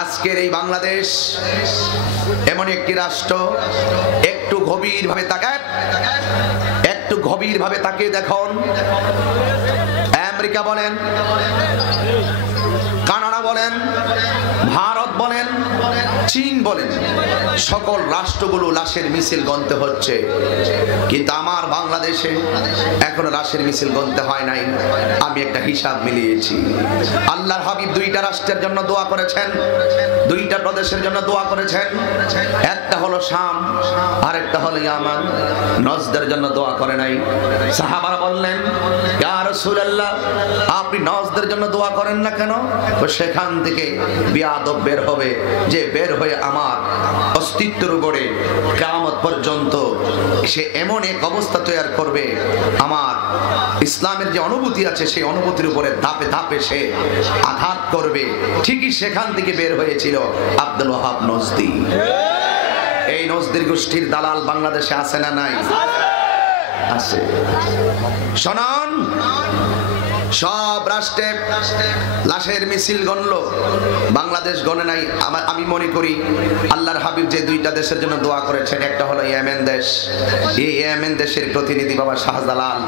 আজকের এই বাংলাদেশ এমন একটি রাষ্ট্র, একটু গভীরভাবে তাকিয়ে দেখুন। আমেরিকা বলেন, কানাডা বলেন, ভারত বলেন, চীন বলেন, সকল রাষ্ট্রগুলো লাশের মিছিল গণতে হচ্ছে, কিন্তু আমার বাংলাদেশে এখনো লাশের মিছিল গণতে হয় নাই। আমি একটা হিসাব মিলিয়েছি। আল্লাহর হাবিব দুইটা রাষ্ট্রের জন্য দোয়া করেছেন, দুইটা প্রদেশের জন্য দোয়া করেছেন। একটা হলো শাম, আরেকটা হলো ইয়ামান। নজদের জন্য দোয়া করে নাই। সাহাবারা বললেন, ইয়া রাসূলুল্লাহ, আপনি নজদের জন্য দোয়া করেন না কেন? সেখান থেকে বিয়াদব বের হবে, যে বের হয়ে আমার অস্তিত্বের উপরে কিয়ামত পর্যন্ত সে এমন এক অবস্থা তৈরি করবে, আমার ইসলামের যে অনুভূতি আছে সেই অনুভূতির উপরে ধাপে ধাপে সে আঘাত করবে। ঠিকই সেখান থেকে বের হয়েছিল আব্দুল ওয়াহাব নজদি। এই নজদির গোষ্ঠীর দালাল বাংলাদেশে আছে না নাই? আছে। শুনুন, সব রাষ্ট্রে লাশের মিছিল গণলো, বাংলাদেশ গণে নাই। আমি মনে করি আল্লাহর হাবিব যে দুইটা দেশের জন্য দোয়া করেছেন, একটা হলো ইয়েমেন দেশ। এই ইয়েমেন দেশের প্রতিনিধি বাবা শাহজালাল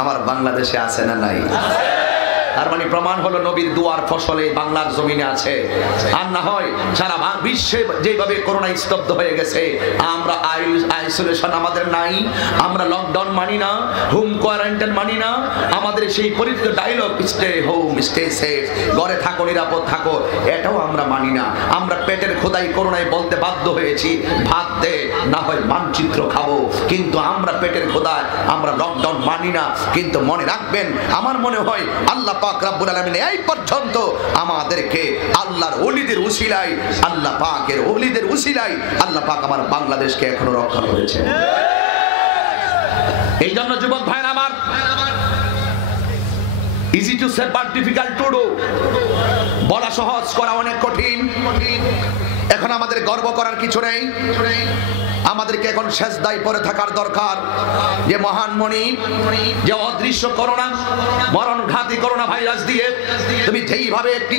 আমার বাংলাদেশে আছে না নাই? তার মানে প্রমাণ হলো নবীর দুয়ার ফসলে বাংলার জমিনে আছে। আর না হয় সারা বিশ্বে যেভাবে করোনা স্তব্ধ হয়ে গেছে, আমরা আইসোলেশন আমাদের নাই, আমরা লকডাউন মানি না, হোম কোয়ারেন্টাইন মানি না, আমাদের সেই পরিচিত dialogue stay home stay safe, ঘরে থাকো নিরাপদ থাকো, এটাও আমরা মানি না। আমরা পেটের খোদাই করোনায় বলতে বাধ্য হয়েছি, ভাত দে না হয় মানচিত্র খাবো, কিন্তু আমরা পেটের খোদায় আমরা লকডাউন মানি না। কিন্তু মনে রাখবেন, আমার মনে হয় আল্লাহ পাক রব্বুল আলামিন এই পর্যন্ত আমাদেরকে আল্লাহর ওলিদের উসিলায়, আল্লাহ পাকের ওলিদের উসিলায় আল্লাহ পাক আমার বাংলাদেশকে এখনো রক্ষা করেছেন। এই জন্য যুবক ভাইরা আমার, easy to say but difficult to do, বলা সহজ করা অনেক কঠিন। এখন আমাদের গর্ব করার কিছু নেই, আমাদেরকে এখন সেজদায় পড়ে থাকার দরকার। যে মহান মনি, যে অদৃশ্য করোনা, মরণঘাতী করোনা ভাইরাস দিয়ে তুমি যেইভাবে একটি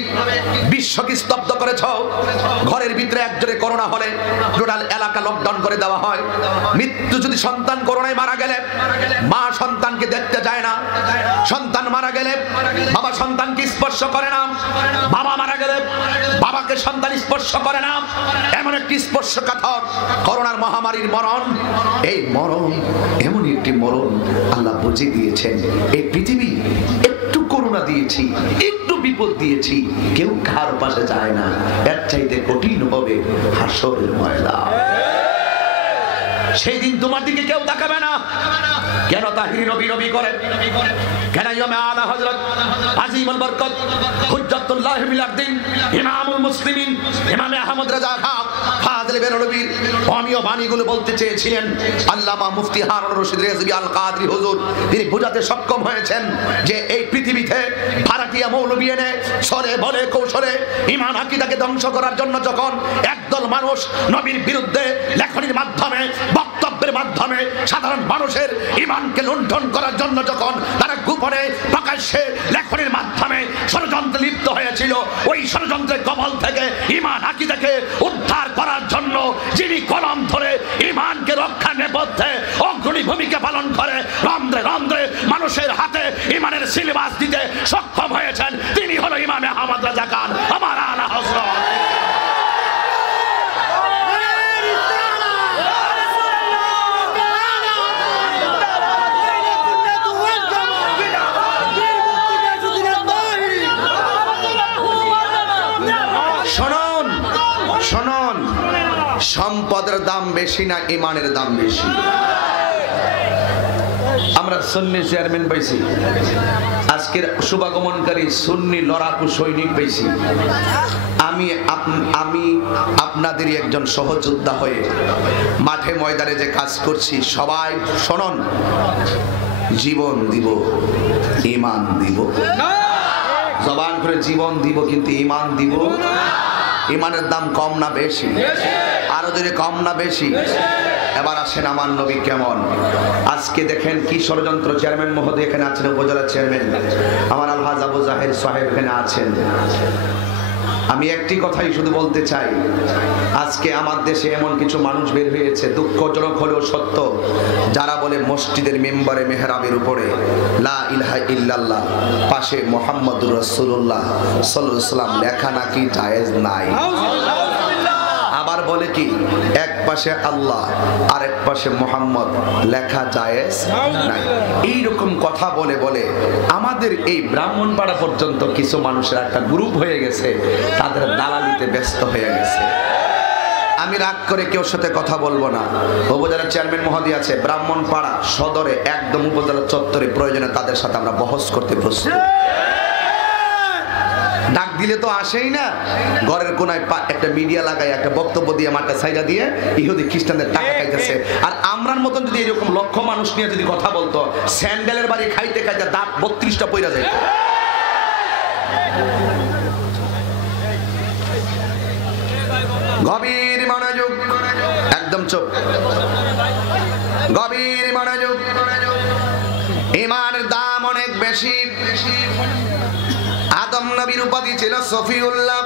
বিশ্বকে স্তব্ধ করেছ, ঘরের ভিতরে একজনে করোনা হলে টোটাল এলাকা লকডাউন করে দেওয়া হয়। মৃত্যু যদি সন্তান করোনায় মারা গেলে মা সন্তানকে দেখতে যায় না, সন্তান মারা গেলে বাবা সন্তানকে স্পর্শ করে না, বাবা মারা গেলে বাবাকে সন্তান স্পর্শ করে না। এমন একটি স্পর্শকাতর করোনার মহামারীর মরণ। এই মরণ এমন একটি মরণ আল্লাহ বুঝে দিয়েছেন। এই পৃথিবী একটু করোনা দিয়েছি, একটু বিপদ দিয়েছি, কেউ কার পাশে যায় না। এর চাইতে কঠিন হবে হাসরের ময়দান। সেই দিন তোমার দিকে কেউ তাকাবে না। কেন তাহিরি নবী নবী করে? কেন ইমাম আলা হযরত আজিমুল বরকত হুজ্জাতুল্লাহ বিল আরদিন ইমামুল মুসলিমিন ইমাম আহমদ রাজা খান ফাজিল বেরলবীর অমীয় বাণীগুলো বলতে চেয়েছিলেন আল্লামা মুফতি হারুন রশিদ রেজভী আল কাদরি হুজুর। তিনি বোঝাতে সক্ষম হয়েছেন যে এই পৃথিবীতে ভাড়াটিয়া মৌলবি এনে ছলে বলে কৌশলে ঈমান আকীদাকে ধ্বংস করার জন্য যখন একদল মানুষ নবীর বিরুদ্ধে লেখনীর মাধ্যমে, বক্তব্যের মাধ্যমে সাধারণ মানুষের ঈমানকে লুণ্ঠন করার জন্য যখন তারা গোপনে প্রকাশ্যে লেখনীর মাধ্যমে ষড়যন্ত্রে লিপ্ত হয়েছিল, ওই ষড়যন্ত্রের কবল থেকে ঈমান আকীদাকে উদ্ধার করার জন্য যিনি কলম ধরে ঈমানকে রক্ষা নেপথ্যে অগ্রণী ভূমিকা পালন করে রন্ধ্রে রন্ধ্রে মানুষের হাতে ঈমানের সিলেবাস দিতে সক্ষম হয়েছেন, তিনি হলো ইমাম আহমদ রাজা খান আমার আলা হযরত। শুনুন, সম্পদের দাম বেশি না ঈমানের দাম বেশি? আমরা সুন্নি চেয়ারম্যান পাইছি, আজকের শুভাগমনকারী সুন্নি লড়াকু সৈনিক পাইছি। আমি আপনাদেরই একজন সহযোদ্ধা হয়ে মাঠে ময়দানে যে কাজ করছি, সবাই শুনুন, জীবন দিব, ঈমান দিব। জবান করে জীবন দিব, কিন্তু ঈমান দিব। ঈমানের দাম কম না বেশি? আরো যদি কম না বেশি? এবার আসেন আমার নবী কেমন। আজকে দেখেন কি ষড়যন্ত্র। চেয়ারম্যান মহোদয় এখানে আছেন, উপজেলা চেয়ারম্যান আমার আলহাজ আবু জাহের সাহেব এখানে আছেন। আমি একটি কথাই শুধু বলতে চাই, আজকে আমার দেশে এমন কিছু মানুষ বের হয়েছে, দুঃখজনক হলেও সত্য, যারা বলে মসজিদের মেম্বারে মেহরাবের উপরে লা ইলাহা ইল্লাল্লাহ পাশে মুহাম্মাদুর রাসূলুল্লাহ সাল্লাল্লাহু আলাইহি ওয়াসাল্লাম লেখা নাকি জায়েজ নাই। আবার বলে কি এক পাশে আল্লাহ আর এক পাশে মুহাম্মদ লেখা জায়েজ নাই। এইরকম কথা বলে বলে আমাদের এই ব্রাহ্মণপাড়া পর্যন্ত কিছু মানুষের একটা গ্রুপ হয়ে গেছে, তাদের দালালিতে ব্যস্ত হয়ে গেছে। আমি রাগ করে কেউ সাথে কথা বলবো না। উপজেলার চেয়ারম্যান মহোদয় আছে ব্রাহ্মণপাড়া সদরে, একদম উপজেলা চত্বরে, প্রয়োজনে তাদের সাথে আমরা বহস করতে প্রস্তুত। ডাক দিলে তো আসেই না, ঘরের কোনায় একটা মিডিয়া লাগায় একটা বক্তব্য দিয়ে মাঠটা সাইডা দিয়ে ইহুদি খ্রিস্টানদের টাকা খাইতেছে। আর আমরার মতন যদি এরকম লক্ষ মানুষ নিয়ে যদি কথা বলতো, স্যান্ডেলের বাড়ি খাইতে খাইতে দাঁত 32টা পইরা যায়। গভীর মনোযোগ, একদম চুপ, গভীর মনোযোগ। ইমানের দাম অনেক বেশি। আদম নবীর উপাধি ছিল সফিউল্লাহ,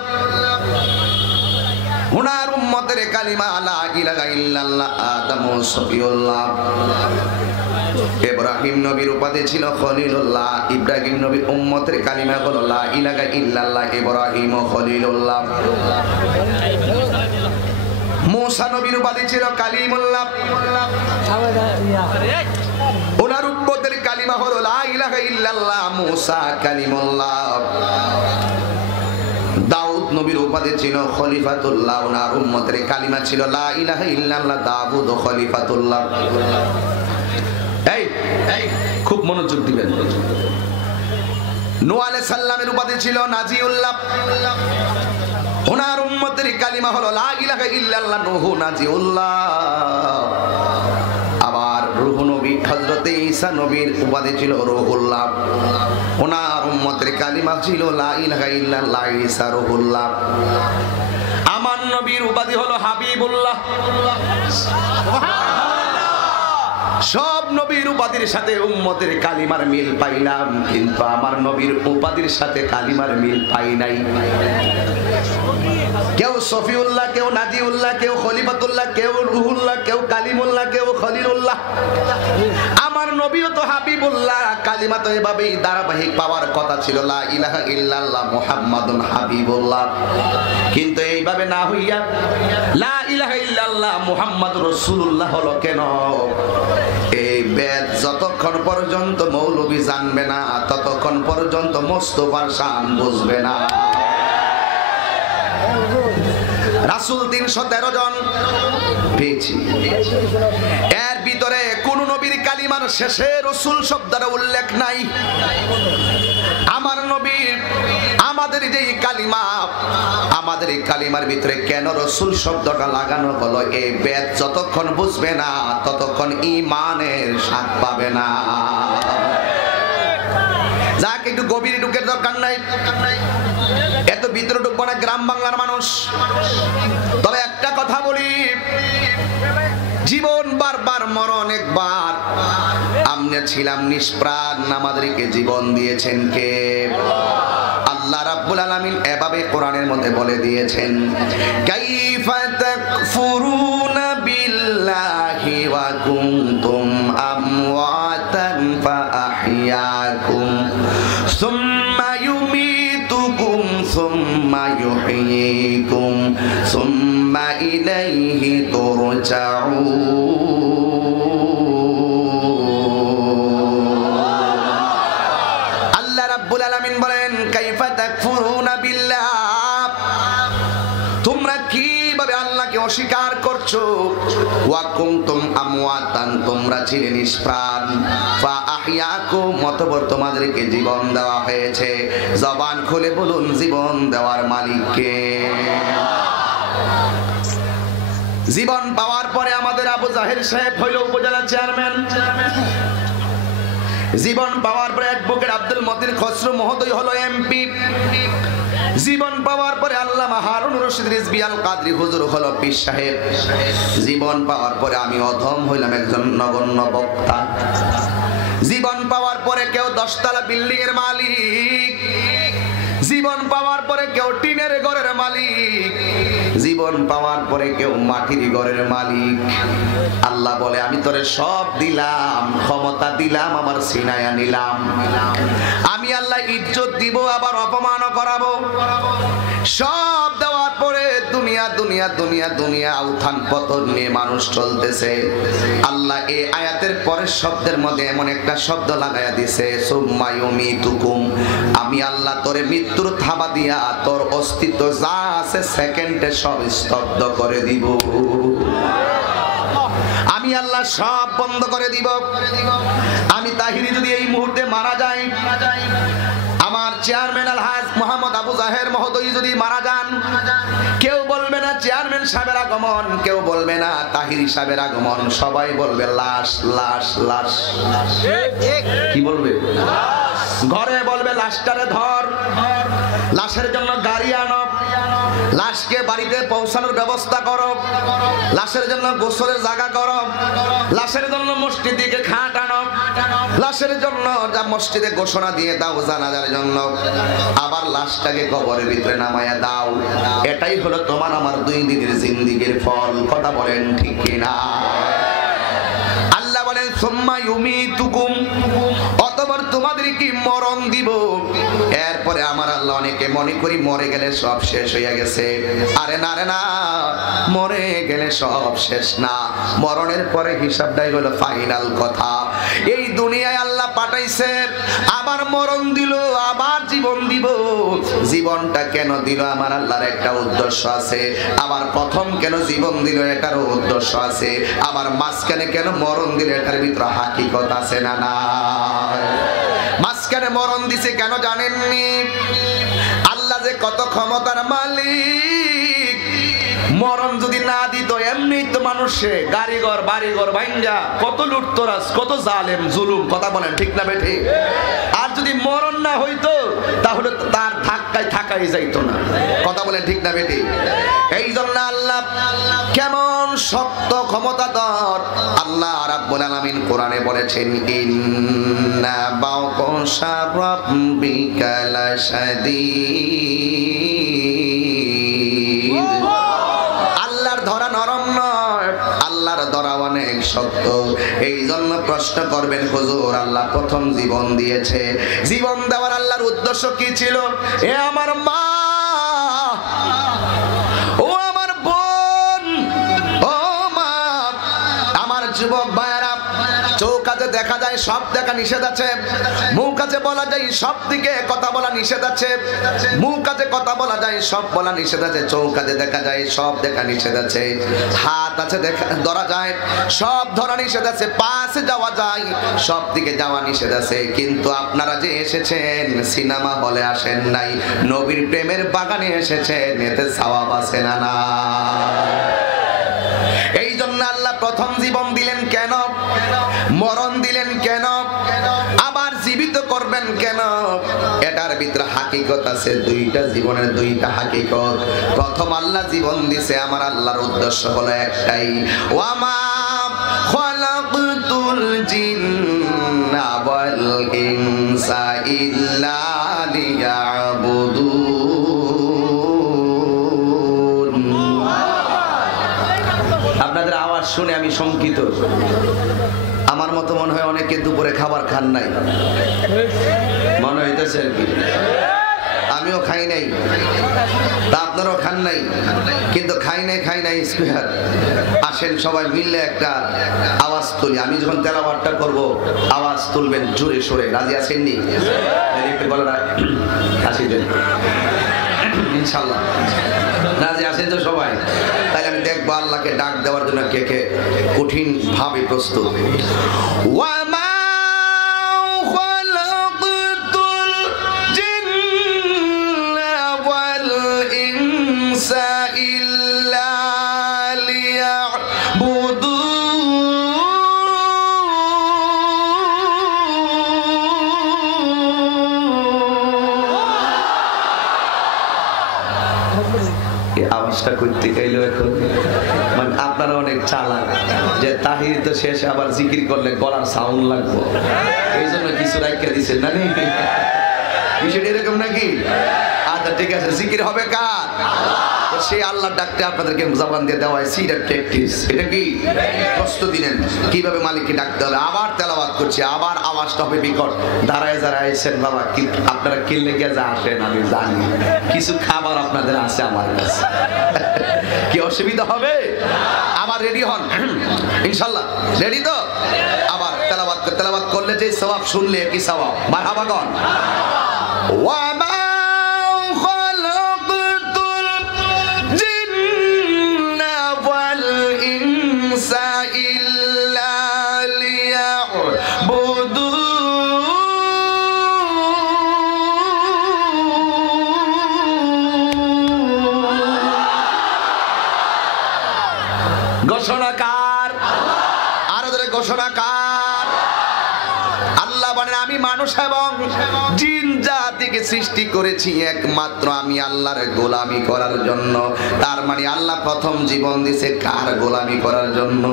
উনার উম্মতের কালিমা লা ইলাহা ইল্লাল্লাহ, আদম সফিউল্লাহ। ইব্রাহিম নবীর উপাধি ছিল খলিলুল্লাহ, ইব্রাহিম নবীর উম্মতের কালিমা হলো লা ইলাহা ইল্লাল্লাহ, ইব্রাহিম খলিলুল্লাহ। মুসা নবীর উপাধি ছিল কালিমুল্লাহ, ওনার উম্মতের কালিমা হলো লা ইলাহা ইল্লাল্লাহ, মুসা কালিমুল্লাহ। দাউদ নবীর উপাধি ছিল খলিফাতুল্লাহ, ওনার উম্মতের কালিমা ছিল লা ইলাহা ইল্লাল্লাহ, দাউদ খলিফাতুল্লাহ। এই খুব মনোযোগ দিবেন। নূহ আলাইহিস সালামের উপাধি ছিল নাজিউল্লাহ, ওনার উম্মতের কালিমা হলো লা ইলাহা ইল্লাল্লাহ, নূহ নাজিউল্লাহ। আবার রূহ নবী হযরতে ঈসা নবীর উপাধি ছিল রূহুল্লাহ, ওনার উম্মতের কালিমা ছিল লা ইলাহা ইল্লাল্লাহ, ঈসা রূহুল্লাহ। আমার নবীর উপাধি হলো হাবিবুল্লাহ। সব নবীর উপাধির সাথে উম্মতের কালিমার মিল পাইলাম, কিন্তু আমার নবীর উপাধির সাথে কালিমার মিল পাই নাই। কেউ সফিউল্লাহ, কেউ নাজিউল্লাহ, কেউ খলিফাতুল্লাহ, কেউ রুহুল্লাহ, কেউ কালিমুল্লাহ, কেউ খলিলুল্লাহ। আমার নবীও তো হাবিবুল্লাহ, কালিমা তো এভাবেই ধারাবাহিক পাওয়ার কথা ছিল লা ইলাহা ইল্লাল্লাহ মুহাম্মাদুন হাবিবুল্লাহ। কিন্তু এইভাবে না হইয়া লা ইলাহা ইল্লাল্লাহ মুহাম্মাদুর রাসূলুল্লাহ হলো কেন? এই বেদ যতক্ষণ পর্যন্ত মৌলবী জানবে না, ততক্ষণ পর্যন্ত মোস্তফার শান বুঝবে না। রাসূল 313 জন পেয়েছি, এর ভিতরে কোন নবীর কালিমার শেষে রাসূল শব্দটা উল্লেখ নাই। আমার নবীর আমাদের যে কালিমা, আমাদের এই কালিমার ভিতরে কেন রাসূল শব্দটা লাগানো হলো? এই বেদ যতক্ষণ বুঝবে না, ততক্ষণ ঈমানের স্বাদ পাবে না। যাকে একটু গভীরে ঢুকের দরকার নাই, এত ভিতরে ঢুকবো না, গ্রাম বাংলার মানুষ। তবে একটা কথা বলি, জীবন বারবার মরণ একবার। আমরা ছিলাম নিষ্প্রাণ, আমাদেরকে জীবন দিয়েছেন কে? আল্লাহ রাব্বুল আলামিন এভাবে কোরআনের মধ্যে বলে দিয়েছেন, কাইফা তাকফুরুনা বিল্লাহি ওয়া কুনতুম আমওয়াতান ফাআহইয়াকুম সুম্মা ইউমীতুকুম সুম্মা ইউহয়ীকুম সুম্মা ইলাইহি তুরজাউন। আল্লাহ রাব্বুল আলামিন বলেন, কাইফা তাকফুরুনা বিল্লাহ, তোমরা কিভাবে আল্লাহকে অস্বীকার করছো? ওয়া কুনতুম আমওয়াতান, তোমরা ছিলে নিষ্প্রাণ। ফাআহইয়াকুম, অতঃপর তোমাদেরকে জীবন দেওয়া হয়েছে। জবান খুলে বলুন, জীবন দেওয়ার মালিক কে? জীবন পাওয়ার পরে আমাদের আবু জাহের সাহেব হইল উপজেলা চেয়ারম্যান। জীবন পাওয়ার পরে অ্যাডভোকেট আব্দুল মতিন খসরু মহোদয় হলো এমপি। জীবন পাওয়ার পরে আল্লামা হারুন রশিদ রিজভী আল কাদরি হুজুর হলো পীর সাহেব। জীবন পাওয়ার পরে আমি অধম হইলাম একজন নগণ্য বক্তা। জীবন পাওয়ার পরে কেউ 10 তলা বিল্ডিং এর মালিক। জীবন পাওয়ার পরে কেউ টিনের ঘরের মালিক, জীবন পাওয়ার পরে কেউ মাটির ঘরের মালিক। আল্লাহ বলে আমি তোরে সব দিলাম, ক্ষমতা দিলাম, আমার সিনায়া নিলাম। আমি আল্লাহ ইজ্জত দিব, আবার অপমানও করাবো। সব দেওয়ার পরে দুনিয়া দুনিয়া দুনিয়া দুনিয়া উত্থান পতন নিয়ে মানুষ চলতেছে। আল্লাহ এই আয়াতের পরের শব্দের মধ্যে এমন একটা শব্দ লাগায়া দিছে, সুম্মা ইউমিতুকুম, আমি আল্লাহ তোরে মৃত্যুর থাবা দিয়া তোর অস্তিত্ব যা আছে সেকেন্ডে সব স্তব্ধ করে দিব। আমি আল্লাহ সব বন্ধ করে দিব। আমি তাহিরি যদি এই মুহূর্তে মারা যাই, আমার চেয়ারম্যান আলহাজ মোহাম্মদ আবু জাহের মহোদয় যদি মারা যান, কেউ বলবে না চেয়ারম্যান সাহেবের আগমন, কেউ বলবে না তাহিরি সাহেবের আগমন, সবাই বলবে লাশ লাশ লাশ। কি বলবে? ঘরে বলবে লাশটারে ধর, লাশের জন্য গাড়ি আনো, লাশকে বাড়িতে পৌঁছানোর ব্যবস্থা করো, লাশের জন্য গোসলের জায়গা করো, লাশের জন্য মসজিদে খাট আনো, লাশের জন্য যা মসজিদে ঘোষণা দিয়ে দাও জানাজার জন্য, আবার লাশটাকে কবরের ভিতরে নামায়া দাও। এটাই হলো তোমার আমার 2 দিনের জিন্দেগির ফল। কথা বলেন ঠিক কিনা? আল্লাহ বলেন সুম্মা ইউমিতুকুম, অতঃপর তোমাদের কি মরণ দিব। এরপরে আমার আল্লাহ অনেকে মনে করি মরে গেলে সব শেষ হয়ে গেছে। আরে না রে না, মরে গেলে সব শেষ না, মরণের পরে হিসাবটাই হলো ফাইনাল কথা। এই দুনিয়ায় আল্লাহ পাঠাইছে, আবার মরণ দিল, আবার জীবন দিব। জীবনটা কেন দিল? আমার আল্লাহর একটা উদ্দেশ্য আছে। আবার প্রথম কেন জীবন দিল, এটারও উদ্দেশ্য আছে। আবার মাঝখানে কেন মরণ দিল, এটার ভিতরে হাকিকত আছে না না? মাঝখানে মরণ দিছে কেন জানেননি? আল্লাহ যে কত ক্ষমতার মালিক, মরণ যদি না দিত এমনি তো মানুষে গাড়িঘর বাড়িঘর ভাঙ্গা কত লুটতরাজ, কত জালেম জুলুম। কথা বলেন ঠিক না বেঠি? আর যদি মরণ না হইতো তাহলে তার ধাক্কায় থাকাই যাইতো না। কথা বলেন ঠিক না বেঠি? এই জন্য আল্লাহ কেমন শক্ত ক্ষমতাধর। আল্লাহ রাব্বুল আলামিন কোরআনে বলেছেন, ইন্না বাওশা রাব্বিকা লাশাদীদ। আল্লাহর ধরা নরম নয়, আল্লাহর ধরা অনেক শক্ত। এই জন্য প্রশ্ন করবেন, হুজুর আল্লাহ প্রথম জীবন দিয়েছে, জীবন দেওয়ার আল্লাহর উদ্দেশ্য কি ছিল? এ আমার মা, ও আমার বোন, ও মা, আমার যুবক ভাইয়েরা, চোখ আছে দেখা যায় সব দেখা নিষেধ আছে, মুখ আছে বলা যায় সব দিকে কথা বলা নিষেধ আছে, মুখ আছে কথা বলা যায় সব বলা নিষেধ আছে, চোখ আছে দেখা যায় সব দেখা নিষেধ আছে, হাত আছে দেখা ধরা যায় সব ধরা নিষেধ আছে, পাশে যাওয়া যায় সব দিকে যাওয়া নিষেধ আছে। কিন্তু আপনারা যে এসেছেন সিনেমা হলে আসেন নাই, নবীর প্রেমের বাগানে এসেছেন, এতে সওয়াব আছে না না? এই জন্য আল্লাহ প্রথম জীবন দিলেন কেন? মরণ দিলেন কেন? আবার জীবিত করবেন কেন? এটার ভিতরে হাকিকত আছে। দুইটা জীবনের দুইটা হাকিকত। প্রথম আল্লাহ জীবন দিছে, আমার আল্লাহর উদ্দেশ্য হলো একটাই, ওয়ামা খালাকতুল জিন্না ওয়াল ইনসা ইল্লা লিয়াবুদুন। আপনাদের আওয়াজ শুনে আমি শঙ্কিত। আমার মতো মনে হয় অনেকে দুপুরে খাবার খান নাই, মনে হইতেছে আর কি। আমিও খাই নাই, তা আপনারাও খান নাই, কিন্তু খাই নাই স্কোয়ার। আসেন সবাই মিললে একটা আওয়াজ তুলি। আমি যখন তেলাওয়াতটা করব আওয়াজ তুলবেন জোরে সোরে। রাজি আছেননি? একটু বলেন হাসি দেন ইনশাআল্লাহ। রাজি আছেন তো সবাই? তাই আমি দেখবো আল্লাহকে ডাক দেওয়ার জন্য কে কে কঠিন ভাবে প্রস্তুত। ওয়ামা খালাকতুল জিন্না ওয়াল ইনসা ইল্লা লিয়াবুদুন। আওয়াজটা করতে এলো এখন, মানে আপনারা অনেক চালাক যে তাহির তো শেষে আবার জিকির করলে গলার সাউন্ড লাগবে, এই জন্য কিছু রাইখা দিচ্ছেন না বিষয়টা এরকম নাকি? আচ্ছা ঠিক আছে, জিকির হবে কার? সেই আল্লাহর ডাকতে আপনাদেরকে জবান দিয়ে দেওয়া হয় সিডার প্র্যাকটিস। এটা কি প্রস্তুতি নেন কিভাবে মালিককে ডাকতে হবে। আবার তেলাওয়াত করছি, আবার আওয়াজটা হবে বিকট। দাঁড়ায় দাঁড়াইছেন বাবা, কি আপনারা কিনলে গিয়ে যা আসেন আমি জানি, কিছু খাবার আপনাদের আছে আমার কাছে, কি অসুবিধা হবে? আবার রেডি হন ইনশাআল্লাহ, রেডি তো? আবার তেলাওয়াত করলে যে সওয়াব, শুনলে কি সওয়াব। মারহাবা কোন ওয়ামা ঘোষণাকার, আরো ধরে ঘোষণাকার আল্লাহ বলেন, আমি মানুষ এবং জিন জাতিকে সৃষ্টি করেছি একমাত্র আমি আল্লাহর গোলামি করার জন্য। তার মানে আল্লাহ প্রথম জীবন দিয়েছে কার গোলামি করার জন্য?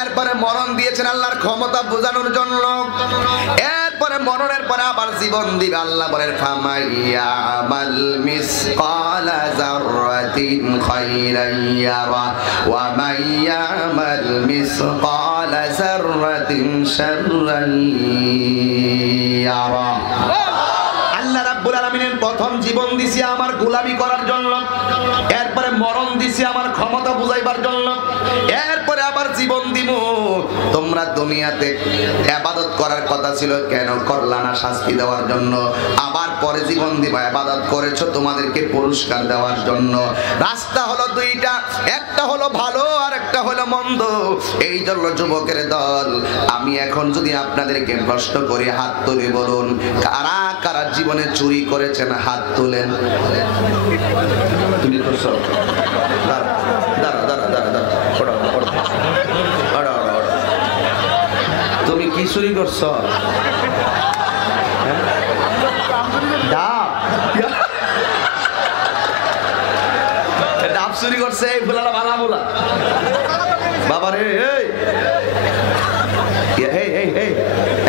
এরপরে মরণ দিয়েছেন আল্লাহর ক্ষমতা বোঝানোর জন্য। এরপরে মরণের পরে আবার জীবন দিবে। আল্লাহ বলেন, ফামাইয়ামাল মিসকালা যাররাতিন খায়রান ইয়ারা ওয়া মাইয়ামাল মিসকালা যাররাতিন শাররান ইয়ারা। আল্লাহ রাব্বুল আলামিনের প্রথম জীবন দিছি আমার গোলামি করার জন্য, এরপরে মরণ দিছি আমার ক্ষমতা বুঝাইবার জন্য, এরপরে আবার জীবন দিব তোমরা দুনিয়াতে ইবাদত করার কথা ছিল, কেন করলা না? শাস্তি দেওয়ার জন্য। আবার পরে জীবন দিব, ইবাদত করেছো তোমাদেরকে পুরস্কার দেওয়ার জন্য। রাস্তা হলো দুইটা, একটা হলো ভালো আর একটা হলো মন্দ। এই জন্য যুবকের দল, আমি এখন যদি আপনাদেরকে প্রশ্ন করি, হাত তুলে বলুন কারা কারা জীবনে চুরি করেছেন? হাত তুলেন। তুমি করছো? দাঁড়া দাঁড়া দাঁড়া দাঁড়া দাঁড়া, তুমি কি চুরি করছো? ডাব চুরি করছে এই ফুলাটা ভালা বলা বাবা রে।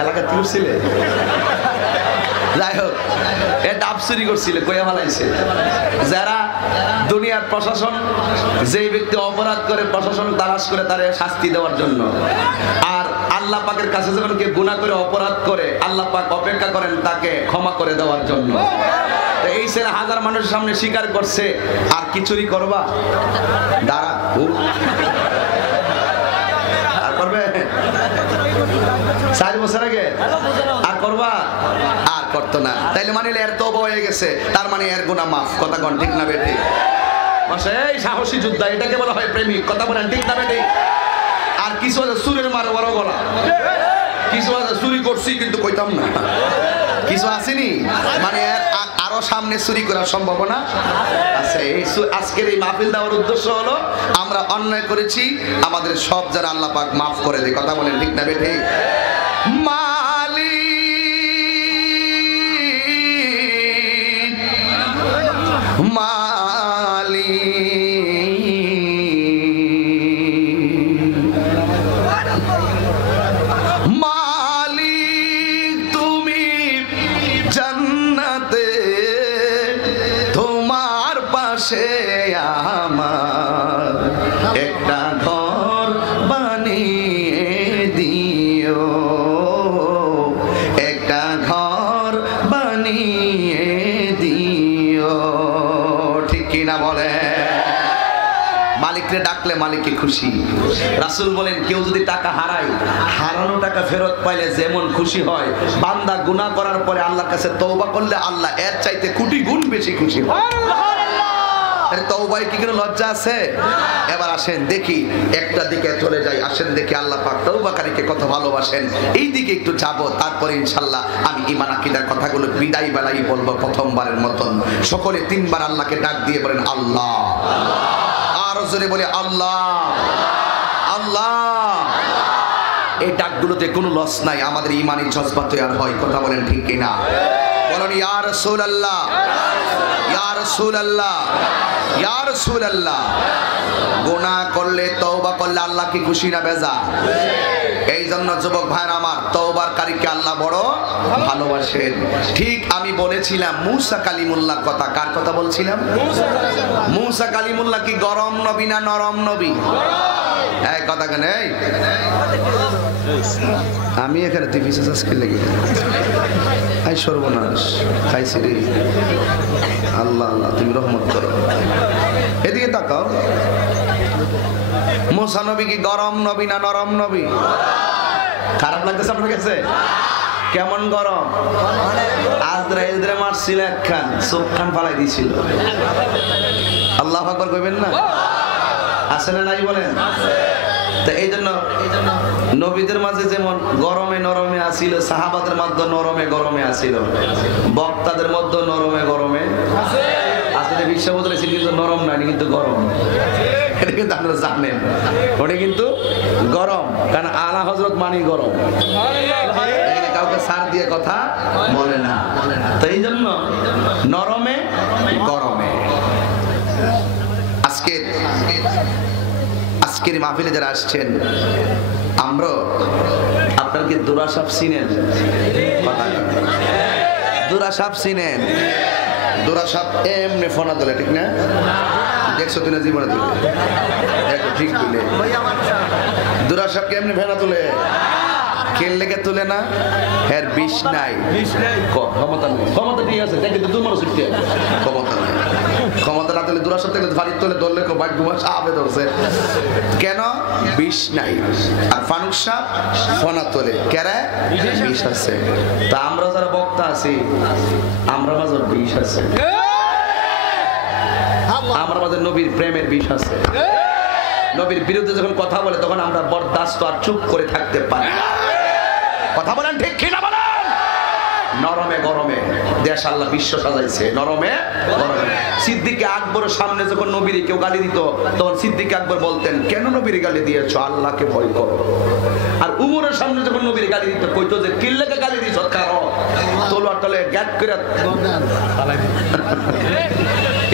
এলাকা কি করছিলে? যাই হোক, এ ডাব চুরি করছিলে, কইয়া ফালাইছে। যারা দুনিয়ার প্রশাসন, যেই ব্যক্তি অপরাধ করে প্রশাসন তালাশ করে তারে শাস্তি দেওয়ার জন্য, আর আল্লাহ পাকের কাছে যখন কেউ গুনাহ করে অপরাধ করে আল্লাহ পাক অপেক্ষা করেন তাকে ক্ষমা করে দেওয়ার জন্য। এই ছেলে হাজার মানুষের সামনে স্বীকার করছে, আর কি চুরি করবা? দাঁড়া, আর করবে 4 বছর আগে আর করবা? আর করতো না। তাইলে মানে এর তওবা হয়ে গেছে, তার মানে এর গুনাহ মাফ। কথা কোন ঠিক না বেটি? এই সাহসী যোদ্ধা, এটাকে বলা হয় প্রেমিক। কথা বলেন ঠিক না বেটি? আর কিছু আছে চুরের মার বড় গলা, কিছু আছে চুরি করছি কিন্তু কইতাম না, কিছু আসেনি মানে আরো সামনে চুরি করার সম্ভাবনা আছে। আজকের এই মাহফিল দেওয়ার উদ্দেশ্য হলো আমরা অন্যায় করেছি, আমাদের সব যারা আল্লাহ পাক মাফ করে দেয়। কথা বলেন ঠিক না বেটি? মালিক তুমি জান্নাতে তোমার পাশে আমার একটা ঘর বানিয়ে দিও, একটা ঘর বানিয়ে দিও। ঠিক কিনা বলে? মালিককে ডাকলে মালিককে খুশি। রাসূল বলেন, কেউ যদি টাকা হারায়, হারানো টাকা ফেরত পাইলে যেমন খুশি হয়, বান্দা গুনাহ করার পরে আল্লাহর কাছে তওবা করলে আল্লাহ এর চাইতে কোটি গুণ বেশি খুশি হয়। তওবায় কি কোনো লজ্জা আছে? এবার আসেন দেখি, একটা দিকে চলে যাই, আসেন দেখি আল্লাহ পাক তওবাকারীকে কত ভালোবাসেন। এই দিকে একটু যাব, তারপরে ইনশাআল্লাহ আমি ঈমান আকীদার কথাগুলো বিদায় বেলায় বলবো প্রথমবারের মতন। সকলে 3 বার আল্লাহকে ডাক দিয়ে বলেন আল্লাহ। আরো জোরে বলে আল্লাহ আল্লাহ। এই ডাকগুলোতে কোনো লস নাই, আমাদের ঈমানের জজবা তৈরি হয়। কথা বলেন ঠিক কিনা? বলেন ইয়া রাসূলুল্লাহ, ইয়া রাসূলুল্লাহ, ইয়া রাসূলুল্লাহ। গুনাহ করলে তওবা করলে আল্লাহ কি খুশি না বেজা? এই জন্য যুবক ভাইরা আমার, তওবাকারীকে আল্লাহ বড় ভালোবাসেন। ঠিক আমি বলেছিলাম মুসা কালিমুল্লাহর কথা। কার কথা বলছিলাম? মুসা কালিমুল্লাহ কি গরম নবী না নরম নবী? এই কথা কেন? আমি এখানে তুই বিশেষ আজকে লেগে আই সর্বনাশ খাইছি রে। আল্লাহ আল্লাহ তুমি রহমত করো। এদিকে তাকাও। মুসা নবী কি গরম নবী না নরম নবী? খারাপ লাগতেছে আপনার কাছে? কেমন গরম? আজরাইল রে মারছিল একখান, চোখ খান ফালাই দিছিল। আল্লাহু আকবার কইবেন না? আছে না নাই বলেন? তা এই জন্য নবীদের মাঝে যেমন গরমে নরমে আসিল, সাহাবাদের মধ্যে নরমে গরমে আসিল, বক্তাদের মধ্যে নরমে গরমে আসলে বিশ্ব বদলেছিল, কিন্তু নরম না, কিন্তু গরম। এটা কিন্তু আপনারা জানেন, ওটা কিন্তু গরম, কারণ আলা হযরত মানি গরম, কাউকে সার দিয়ে কথা বলে না। তো এই জন্য নরমে গরমে। আজকের মাহফিলে যারা আসছেন, আমরা আপনার কি দুরা সাহেব চিনেন? দুরা সাহেব চিনেন? দুরা সাহেব এমনি ফোনা তোলে, ঠিক না? দেখছো তুই না জীবনে তুলে? দেখো ঠিক তুলে। দুরা সাহেব এমনি ফেনা তুলে, খেল লেগে তুলে না। এর বিষ নাই, ক্ষমতা নেই। ক্ষমতা ঠিক আছে, দেখি তো তোমার ছুটি ক্ষমতা নাই। ক্ষমতা না তুলে দুরা সাহেব থেকে ভারী তোলে, ধরলে ভাগ্য সাপে ধরছে কেন? বিষ নাই। আর ফানুক সাহেব ফোনা তোলে, কেরা? বিষ আছে। তা আমরা যারা বক্তা আছি, আমরা মাঝে বিষ আছে, আমার মাঝে নবীর প্রেমের বিষ আছে। নবীর বিরুদ্ধে যখন কথা বলে তখন আমরা বরদাস্ত আর চুপ করে থাকতে পারি। কথা বলেন ঠিক কিনা বলেন? নরমে গরমে দেশ আল্লাহ বিশ্ব সাজাইছে, নরমে গরমে। সিদ্দিক আকবরের সামনে যখন নবীর কেউ গালি দিত, তখন সিদ্দিক আকবর বলতেন, কেন নবীর গালি দিয়েছো? আল্লাহকে ভয় করো। আর উমরের সামনে যখন নবীর গালি দিত, কইতো যে কিল্লাকে গালি দিছ কারো তলোয়ার তলে গ্যাট করে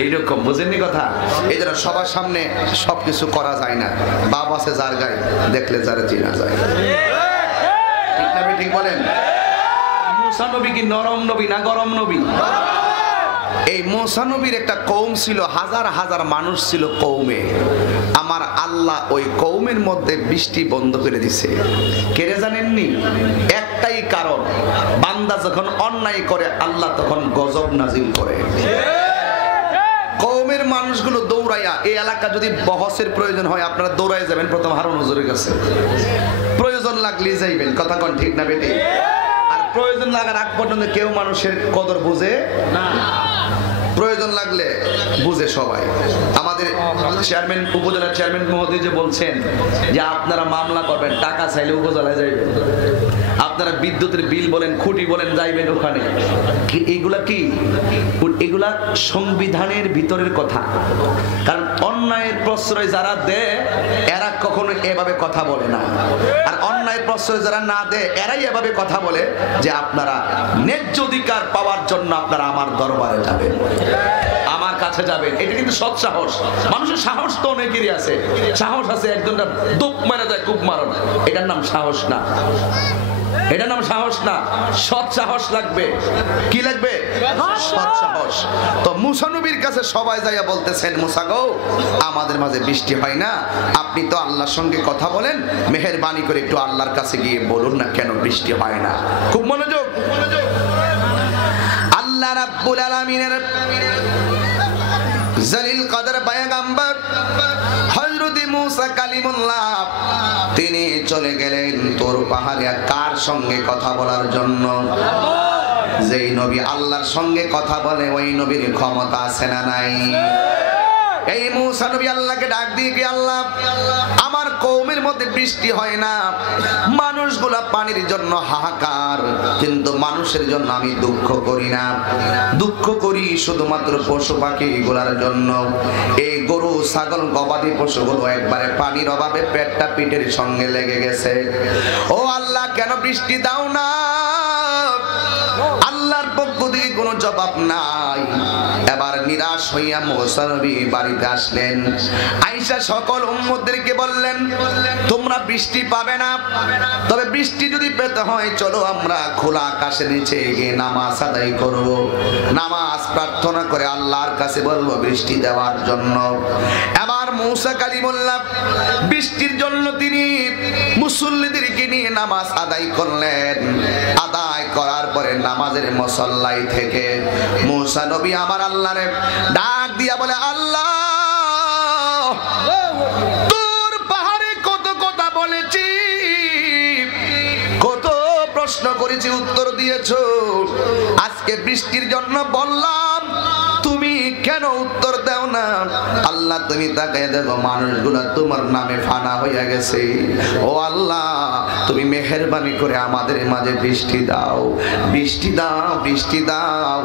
এইরকম। বুঝেননি কথা? এই জন্য সবার সামনে সবকিছু করা যায় না। বাপ আছে যার গায়ে, দেখলে যারা চেনা যায়। ঠিক না? ঠিক বলেন? মুসা নবী কি নরম নবী না গরম নবী? এই মুসা নবীর একটা কওম ছিল, হাজার হাজার মানুষ ছিল কওমে। আমার আল্লাহ ওই কওমের মধ্যে বৃষ্টি বন্ধ করে দিছে। কেড়ে জানেননি? একটাই কারণ, বান্দা যখন অন্যায় করে আল্লাহ তখন গজব নাজিল করে। কওমের মানুষগুলো দৌড়াইয়া, এই এলাকা যদি বহসের প্রয়োজন হয় আপনারা দৌড়াই যাবেন প্রথম হারুন হুজুরের কাছে, প্রয়োজন লাগলেই যাইবেন। কথা কোন ঠিক না বেটি? আর প্রয়োজন লাগার আগ পর্যন্ত কেউ মানুষের কদর বুঝে না, প্রয়োজন লাগলে বুঝে সবাই। আমাদের চেয়ারম্যান, উপজেলার চেয়ারম্যান মহোদয় যে বলছেন যে আপনারা মামলা করবেন, টাকা চাইলে উপজেলায় যাইবেন, আপনারা বিদ্যুতের বিল বলেন, খুঁটি বলেন, যাইবেন ওখানে। এগুলা কি? এগুলা সংবিধানের ভিতরের কথা। কারণ অন্যায়ের প্রশ্রয় যারা দেয় এরা কখনো এভাবে কথা বলে না, আর অন্যায়ের প্রশ্রয় যারা না দেয় এরাই এভাবে কথা বলে যে আপনারা ন্যায্য অধিকার পাওয়ার জন্য আপনারা আমার দরবারে যাবেন, আমার কাছে যাবেন। এটা কিন্তু সৎ সাহস। মানুষের সাহস তো অনেকেরই আছে। সাহস আছে একজনটা দুপ মারা যায়, খুব মারণ, এটার নাম সাহস না। এটার নাম সাহস না, সৎ সাহস লাগবে। কি লাগবে? সৎ সাহস। তো মুসা নবীর কাছে সবাই যাইয়া বলতেছেন, মুসা গো, আমাদের মাঝে বৃষ্টি হয় না, আপনি তো আল্লাহর সঙ্গে কথা বলেন, মেহেরবানি করে একটু আল্লাহর কাছে গিয়ে বলুন না কেন বৃষ্টি হয় না। খুব মনোযোগ। আল্লাহ রাব্বুল আলামিনের জলিল কদর পয়গম্বর হযরত মুসা কালিমুল্লাহ তিনি চলে গেলেন তুর পাহাড়ে কার সঙ্গে কথা বলার জন্য? যেই নবী আল্লাহর সঙ্গে কথা বলে ওই নবীর ক্ষমতা আছে না নাই? এই মুসা নবী আল্লাহকে ডাক দিয়ে কি, আল্লাহ আমার কওমের মধ্যে বৃষ্টি হয় না, মানুষগুলা পানির জন্য হাহাকার, কিন্তু মানুষের জন্য আমি দুঃখ করি না, দুঃখ করি শুধুমাত্র পশু পাখি গুলার জন্য। এই গরু ছাগল গবাদি পশুগুলো একবারে পানির অভাবে পেটটা পিঠের সঙ্গে লেগে গেছে। ও আল্লাহ কেন বৃষ্টি দাও না? আল্লাহর পক্ষ থেকে কোনো জবাব নাই। এবার নিরাশ হইয়া মুসা নবী বাড়িতে আসলেন। আয়েশা সকল উম্মতদেরকে বললেন, তোমরা বৃষ্টি পাবে না, তবে বৃষ্টি যদি পেতে হয় চলো আমরা খোলা আকাশের নিচে গিয়ে নামাজ আদায় করব, নামাজ প্রার্থনা করে আল্লাহর কাছে বলবো বৃষ্টি দেওয়ার জন্য। এবার মুসা কালিমুল্লাহ বৃষ্টির জন্য তিনি মুসল্লিদেরকে নিয়ে নামাজ আদায় করলেন। আদায় করার পরে নামাজের মুসল্লাই থেকে মুসা নবী আমার আল্লাহরে ডাক দিয়া বলে, আল্লাহ তোর পাহাড়ে কত কথা বলেছি, কত প্রশ্ন করেছি, উত্তর দিয়েছো, আজকে বৃষ্টির জন্য বললাম, তুমি কেন উত্তর দাও না? আল্লাহ তুমি তাকায় দেখো মানুষগুলা তোমার নামে ফানা হইয়া গেছে। ও আল্লাহ তুমি মেহেরবানি করে আমাদের মাঝে বৃষ্টি দাও, বৃষ্টি দাও, বৃষ্টি দাও।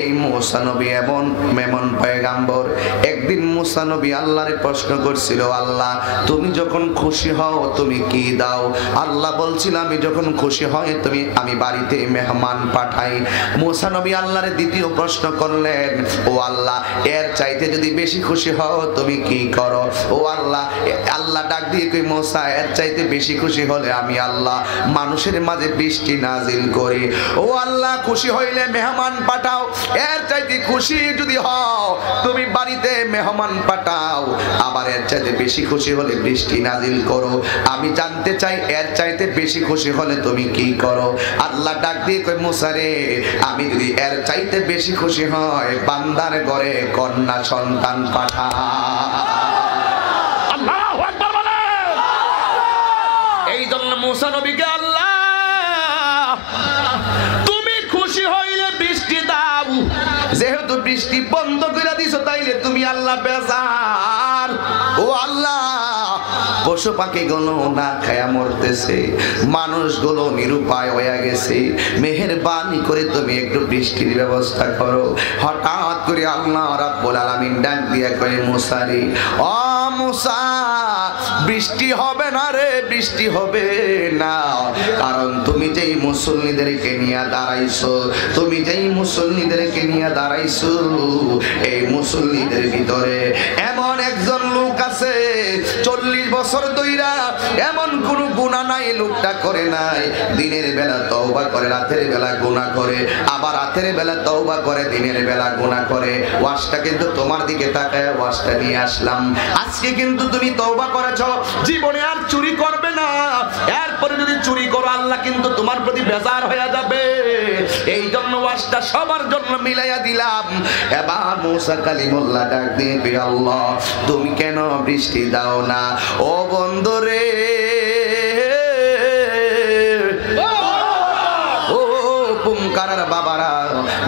এই মুসা নবী এমন পয়গাম্বর, একদিন মুসা নবী আল্লাহরে প্রশ্ন করছিল, আল্লাহ তুমি যখন খুশি হও তুমি কি দাও? আল্লাহ বলছিল আমি যখন খুশি হই আমি বাড়িতে মেহমান পাঠাই। মুসা নবী আল্লাহরে দ্বিতীয় প্রশ্ন করলেন, ও আল্লাহ এর চাইতে যদি বেশি খুশি হও তুমি কি করো? ও আল্লাহ, আল্লাহ ডাক দিয়ে কই মুসা এর চাইতে বেশি খুশি হলে আমি আল্লাহ মানুষের মাঝে বৃষ্টি নাজিল করি। ও আল্লাহ খুশি হইলে মেহমান পাঠাও, এর চাইতে খুশি যদি হও তুমি বাড়িতে মেহমান পাঠাও, আবার এর চাইতে বেশি খুশি হলে বৃষ্টি নাজিল করো। আমি জানতে চাই এর চাইতে বেশি খুশি হলে তুমি কি করো? আল্লাহ ডাক দিয়ে কই মুসা রে, আমি যদি এর চাইতে বেশি খুশি হয় বান্দার ঘরে কন্যা সন্তান পাঠা। আল্লাহু আকবার বলে। এই জন্য মুসা নবীকে আল্লাহ তুমি খুশি হইলে বৃষ্টি দাও, যেহেতু বৃষ্টি বন্ধ করে দিছো তাইলে তুমি আল্লাহ বেজার। ও আল্লাহ পশু পাখি গুলো না খায়া মরতেছে, মানুষগুলো নিরুপায় হয়ে গেছে, মেহেরবানি করে তুমি একটু বৃষ্টির ব্যবস্থা করো। হঠাৎ করে আল্লাহ রাব্বুল আলামিন ডাক দিয়া কয় মুসা রে, ও মুসা বৃষ্টি হবে না রে, বৃষ্টি হবে না, কারণ তুমি যেই মুসল্লিদেরকে নিয়ে দাঁড়াইছো, তুমি যেই মুসল্লিদেরকে নিয়ে দাঁড়াইছো এই মুসল্লিদের ভিতরে এমন একজন লোক আছে 40 বছর ধইরা এমন কোন গুনাহ নাই লোকটা করে নাই। দিনের বেলা তওবা করে, রাতের বেলা গুনাহ করে, আবার রাতের বেলা তওবা করে, দিনের বেলা গুনাহ করে। ওয়াজটা কিন্তু তোমার দিকে তাকায় ওয়াজটা নিয়ে আসলাম। আজকে কিন্তু তুমি তওবা করেছো, জীবনে আর চুরি করবে না, এরপরে যদি চুরি করো আল্লাহ কিন্তু তোমার প্রতি বেজার হয়ে যাবে। এই জন্য ওয়াজটা সবার জন্য মিলাইয়া দিলাম। এবার মুসা কালিমুল্লাহ ডাক দিয়ে, আল্লাহ তুমি কেন বৃষ্টি দাও না? ও বন্ধুরে, ও পুমকারার বাবারা,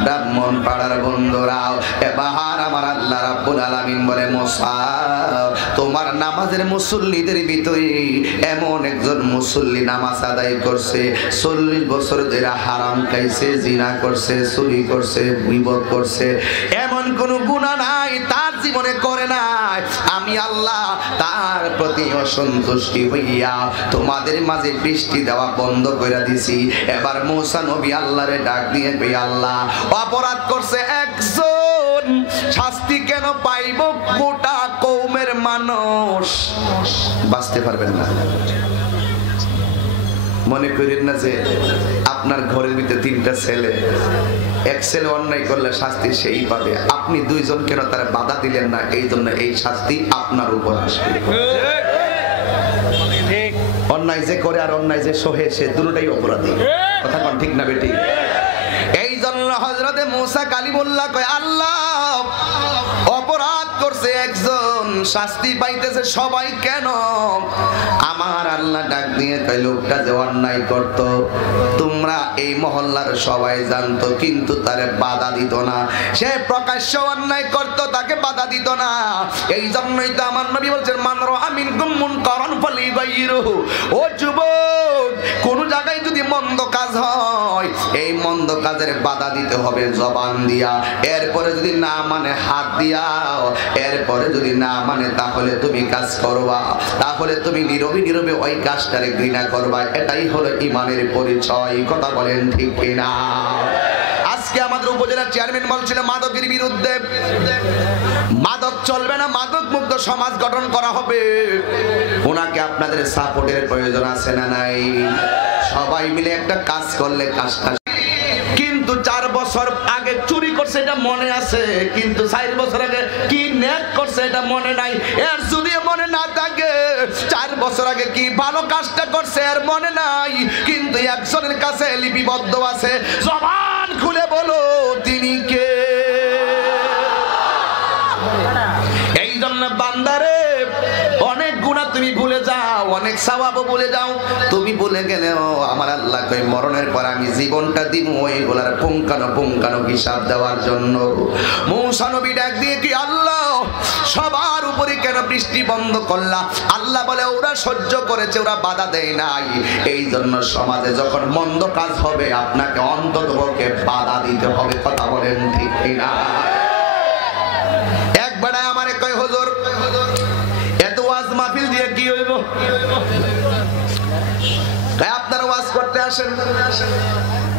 ব্রাহ্মণ পাড়ার বন্ধুরা, এবার আমার আল্লাহ রাব্বুল আলামিন বলে মুসা তোমার নামাজের মুসল্লিদের ভিতরে এমন একজন মুসল্লি নামাজ আদায় করছে, 40 বছর ধরে হারাম খাইছে, জিনা করছে, চুরি করছে, গীবত করছে, এমন কোন গুনাহ নাই তার জীবনে করে নাই। আমি আল্লাহ তার প্রতি অসন্তুষ্টি হইয়া তোমাদের মাঝে বৃষ্টি দেওয়া বন্ধ করে দিছি। এবার মুসা নবী আল্লাহরে ডাক দিয়ে কই, আল্লাহ অপরাধ করছে একজন, শাস্তি কেন পাইব গোটা কওমের মানুষ? বাঁচতে পারবেন না। মনে করেন না যে আপনার ঘরের ভিতরে 3টা ছেলে, এক ছেলে অন্যায় করলে শাস্তি সেই পাবে, আপনি 2 জন কেন তারা বাধা দিলেন না, এই জন্য এই শাস্তি আপনার উপর আসবে। অন্যায় যে করে আর অন্যায় যে সহে সে দুটোটাই অপরাধী। কথা কোন ঠিক না বেটি? এই জন্য হযরতে মুসা কালিমুল্লাহ কয়, আল্লাহ অপরাধ করছে একজন, শাস্তি পাইতেছে সবাই কেন? আমার আল্লাহ ডাক দিয়ে কয়, লোকটা যে অন্যায় করত তোমরা এই মহল্লার সবাই জানতো, কিন্তু তারে বাধা দিত না। সে প্রকাশ্য অন্যায় করত, তাকে বাধা দিত না। এই জন্যই তো আমার নবী বলছেন, মান রাআ মিনকুম মুনকারান ফালিগাইরহু। ও যুবক, কোন জায়গায় যদি মন্দ কাজ হয় এই মন্দ কাজের বাধা দিতে হবে জবান দিয়া, এরপরে যদি না মানে হাত দিয়া, এরপরে যদি না মানে তাহলে তুমি কাজ করবা, তাহলে তুমি নীরবে নীরবে ওই কাজটারে ঘৃণা করবা। এটাই হলো ঈমানের পরিচয়। কথা বলেন ঠিক কিনা? আজকে আমাদের উপজেলার চেয়ারম্যান বলছিল মাদকের বিরুদ্ধে, মাদক চলবে না, মাদক মুক্ত সমাজ গঠন করা হবে। ওনাকে আপনাদের সাপোর্টের প্রয়োজন আছে না নাই? সবাই মিলে একটা কাজ করলে কাজটা, কিন্তু 4 বছর আগে চুরি করছে এটা মনে আছে, কিন্তু 4 বছর আগে কি নেক করছে এটা মনে নাই। এর যদি মনে না থাকে 4 বছর আগে কি ভালো কাজটা করছে এর মনে নাই, কিন্তু একজনের কাছে লিপিবদ্ধ আছে। জবান খুলে বলো তিনি কে? এই জন্য বান্দারে অনেক গুনাহ তুমি ভুলে যাও, অনেক সওয়াবও ভুলে যাও। তুমি ভুলে গেলেও আমার আল্লাহ কই মরণের পর আমি জীবনটা দিব ওইগুলার পুঙ্খানো হিসাব দেওয়ার জন্য। মূসা নবী ডাক দিয়ে কি আল্লাহ সবার উপরে কেন বৃষ্টি বন্ধ করলা? আল্লাহ বলে ওরা সহ্য করেছে, ওরা বাধা দেয় নাই। এই জন্য সমাজে যখন মন্দ কাজ হবে আপনাকে অন্ততপক্ষে বাধা দিতে হবে। কথা বলেন ঠিক কিনা? একবার আমারে কয় হুজুর এত ওয়াজ মাহফিল দিয়ে কি হইব? আপনারা ওয়াজ করতে আসেন,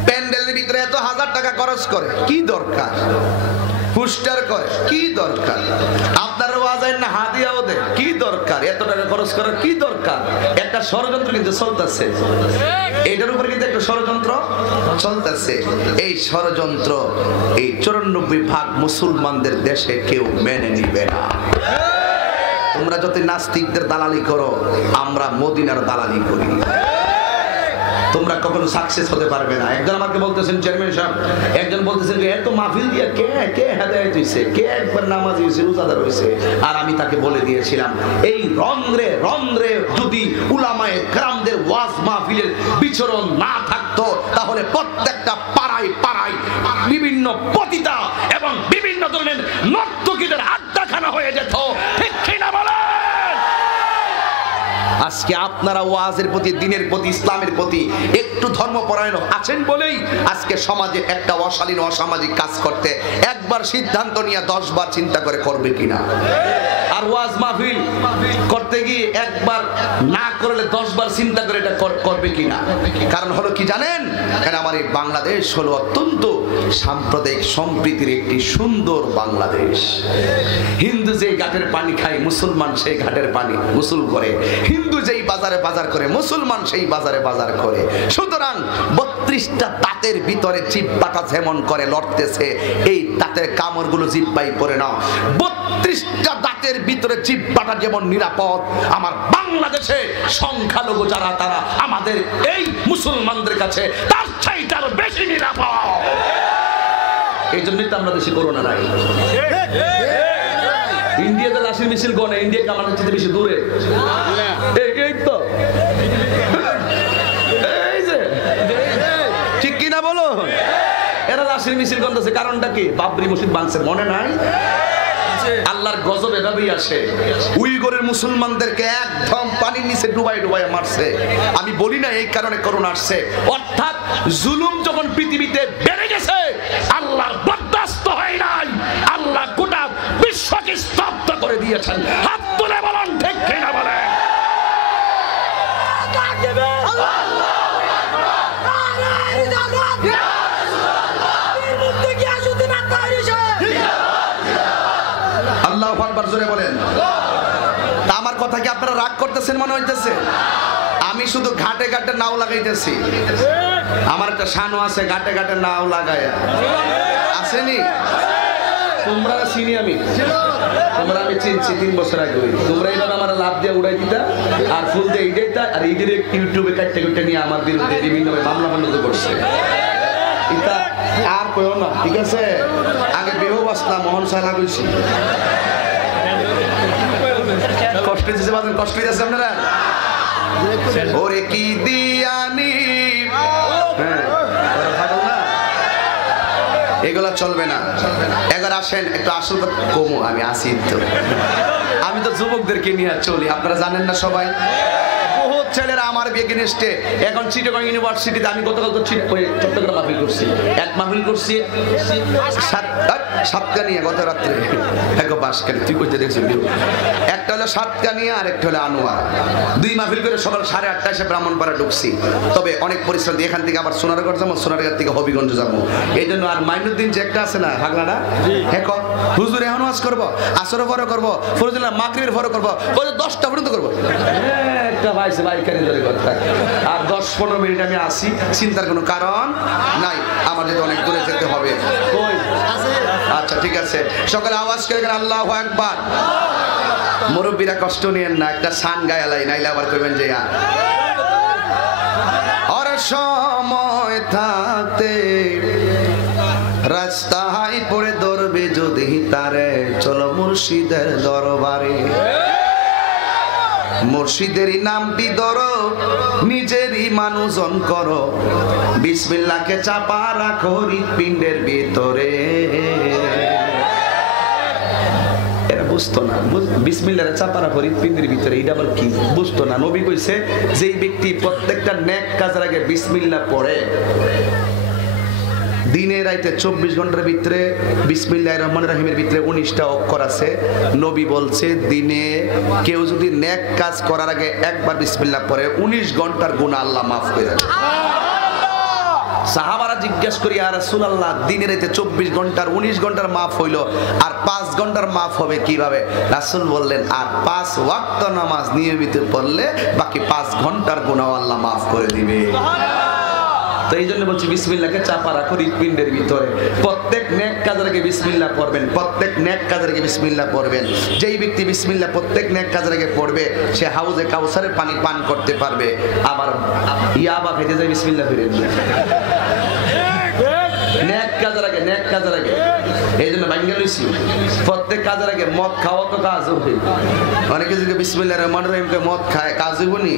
প্যান্ডেলের ভিতরে এত 1000 টাকা খরচ করে কি দরকার? পোস্টার করে কি দরকার? আপনারা ওয়াজের না হাদিয়াও দেন কি দরকার? এত টাকা খরচ করার কি দরকার? একটা ষড়যন্ত্র কিন্তু চলতেছে, এটার উপর কিন্তু একটা ষড়যন্ত্র চলতেছে। এই ষড়যন্ত্র এই 94% মুসলমানদের দেশে কেউ মেনে নিবে না। তোমরা যদি নাস্তিকদের দালালি করো, আমরা মদিনার দালালি করি, তোমরা কখনো সাকসেস হতে পারবে না। একজন আমাকে বলতেছেন চেয়ারম্যান সাহেব, একজন বলতেছেন যে এত মাহফিল দিয়ে কে হেদায়েত হইছে, কে একবার নামাজ হইছে, রোজাদার হইছে। আর আমি তাকে বলে দিয়েছিলাম এই রন্ধ্রে যদি উলামায়ে কেরামদের ওয়াজ মাহফিলের বিচরণ না থাকতো তাহলে প্রত্যেকটা পাড়ায় বিভিন্ন পতিতা এবং বিভিন্ন ধরনের নর্তকীদের আড্ডাখানা হয়ে যেত। ঠিক কিনা বলেন? আজকে আপনারা ওয়াজের প্রতি, দিনের প্রতি, ইসলামের প্রতি একটু ধর্মপরায়ণ আছেন বলেই আজকে সমাজে একটা অশালীন অসামাজিক কাজ করতে একবার সিদ্ধান্ত নিয়ে 10 বার চিন্তা করে করবে কিনা। আর ওয়াজ মাহফিল করতে গিয়ে একবার না করলে 10 বার চিন্তা করে এটা করবে কিনা। কারণ হলো কি জানেন? কারণ আমার এই বাংলাদেশ হলো অত্যন্ত সাম্প্রদায়িক সম্প্রীতির একটি সুন্দর বাংলাদেশ। হিন্দু যেই ঘাটের পানি খায় মুসলমান সেই ঘাটের পানি গোসল করে, হিন্দু যেই বাজারে বাজার করে মুসলমান সেই বাজারে বাজার করে। সুতরাং 32টা দাঁতের ভিতরে জিহ্বাটা যেমন করে লড়তেছে, এই দাঁতের কামড়গুলো জিহ্বায় পড়ে না। 32টা দাঁতের ভিতরে জিহ্বাটা যেমন নিরাপদ, আমার বাংলাদেশে সংখ্যালঘু যারা তারা আমাদের এই মুসলমানদের কাছে তার চাইতে আরো বেশি নিরাপদ। এই জন্যই তো আমরা দেশে করোনা নাই। ইন্ডিয়াতে লাশের মিছিল গনে, ইন্ডিয়া কামানোর চেয়ে বেশি দূরে। এই তো এই যে ঠিক কিনা বলো? এরা লাশের মিছিল গন্ধাছে, কারণটা কি? বাবরি মসজিদ ভাঙছে, মনে নাই? আল্লাহর গজব এভাবেই আসে। উইগরের মুসলমানদেরকে একদম পানির নিচে ডুবাই মারছে। আমি বলি না এই কারণে করোনা আসছে। অর্থাৎ জুলুম যখন পৃথিবীতে বেড়ে গেছে, আল্লাহর বরদাস্ত হয় নাই, আল্লাহ গোটা বিশ্বকে স্তব্ধ করে দিয়েছেন। হাত তুলে বলেন ঠিক কিনা বলেন? আল্লাহু আকবার জোরে বলেন। তা আমার কথা কি আপনারা রাগ করতেছেন মনে হইতেছে? আমি শুধু ঘাটে ঘাটে নাও লাগাইতেছি। আমার একটা শানও আছে, ঘাটে ঘাটে নাও লাগায় আসেনি। তোমরা চিনি আমি, তোমরা আমি চিনছি 3 বছর আগে। তোমরা এইভাবে আমার লাভ দিয়ে উড়াই দিতা আর ফুল দিয়ে এইটা আর এই যে ইউটিউবে কাটতে নিয়ে আমার বিরুদ্ধে বিভিন্ন মামলা বাণিজ্য করছে। এটা আর কইও না, ঠিক আছে? আগে বেহব আসলাম, মোহন সাহেব লাগাইছি। কষ্ট দিয়েছে বাজান, কষ্ট দিয়েছে আপনারা। ওরে কি দিয়ানি, এগুলা চলবে না। এবার আসেন একটু আসল কমু, আমি আসি তো, আমি তো যুবকদেরকে নিয়ে চলি, আপনারা জানেন না সবাই। বহুত ছেলেরা আমার এগেইনস্টে এখন চিটাগং ইউনিভার্সিটিতে, আমি গতকাল তো চট্টগ্রাম মাহফিল করছি, এক মাহফিল করছি সাতকানিয়া গত রাত্রে, এক বাসকানি তুই করতে দেখছি, এক একটা হলো সাতকানিয়া আর একটা হলো আনোয়ারা। 2 মাহফিল করে সকাল 8:30 এসে ব্রাহ্মণপাড়া ঢুকছি। তবে অনেক পরিশ্রম দিয়ে এখান থেকে আবার সোনারগড় যাবো, সোনারগড় থেকে হবিগঞ্জ যাবো। এই জন্য আর মাইনুদ্দিন যে একটা আছে না হাগলাটা, হ্যাঁ হুজুর এখন ওয়াজ করবো, আসরের পরে করবো, ফরজুল্লাহ মাগরিবের পরে করবো, 10টা পর্যন্ত করবো। একটা ভাইছে বাইকানি ধরে কথা, আর 10-15 মিনিট আমি আসি, চিন্তার কোনো কারণ নাই। আমার যেতে অনেক দূরে যেতে হবে। আচ্ছা ঠিক আছে, সকালে আওয়াজ করে আল্লাহু আকবার। মুরব্বীরা কষ্ট নিয়েন না, একটা সান গায়ালাই নাইলে আবার কইবেন যে আর সময় থাকতে রাস্তায় পড়ে ধরবে যদি তারে, চলো মুর্শিদের দরবারে। মুর্শিদেরই নামটি ধরো, নিজেরই মানুষজন করো, বিসমিল্লাহকে চাপা রাখো হৃৎপিণ্ডের ভিতরে। এরা বুঝতো না বিসমিল্লাহকে চাপা রাখো হৃৎপিণ্ডের ভিতরে, এটা আবার কি বুঝতো না। নবী কইছে যেই ব্যক্তি প্রত্যেকটা নেক কাজের আগে বিসমিল্লাহ পড়ে, দিনে রাইতে 24 ঘন্টার ভিতরে বিসমিল্লাহির রহমানির রহিমের ভিতরে 19টা অক্ষর আছে। নবী বলছে দিনে কেউ যদি নেক কাজ করার আগে একবার বিসমিল্লাহ পড়ে 19 ঘন্টার গুনাহ আল্লাহ মাফ করে দেন। সাহাবারা জিজ্ঞেস করি ইয়া রাসূলুল্লাহ, দিনে রাইতে 24 ঘন্টার 19 ঘন্টার মাফ হইল, আর 5 ঘন্টার মাফ হবে কিভাবে? রাসূল বললেন আর 5 ওয়াক্ত নামাজ নিয়মিত পড়লে বাকি 5 ঘন্টার গুনাহ আল্লাহ মাফ করে দিবে। তো এই জন্য বলছি বিসমিল্লাহকে চাপা রাখো হৃৎপিণ্ডের ভিতরে। প্রত্যেক নেক কাজের আগে বিসমিল্লাহ পড়বেন, প্রত্যেক নেক কাজের আগে বিসমিল্লাহ পড়বেন। যেই ব্যক্তি বিসমিল্লাহ প্রত্যেক নেক কাজের আগে পড়বে সে হাউজে কাউসারের পানি পান করতে পারবে। আবার ইয়াবা খেতে যায় বিসমিল্লাহ ফিরে নেক কাজের আগে, নেক কাজের আগে। এই জন্য বাঙ্গা লইছি প্রত্যেক কাজের আগে মদ খাওয়া তো কাজ হবে। অনেকে যদি বিসমিল্লাহির রহমানির রহিমকে মদ খায় কাজ হইব নি?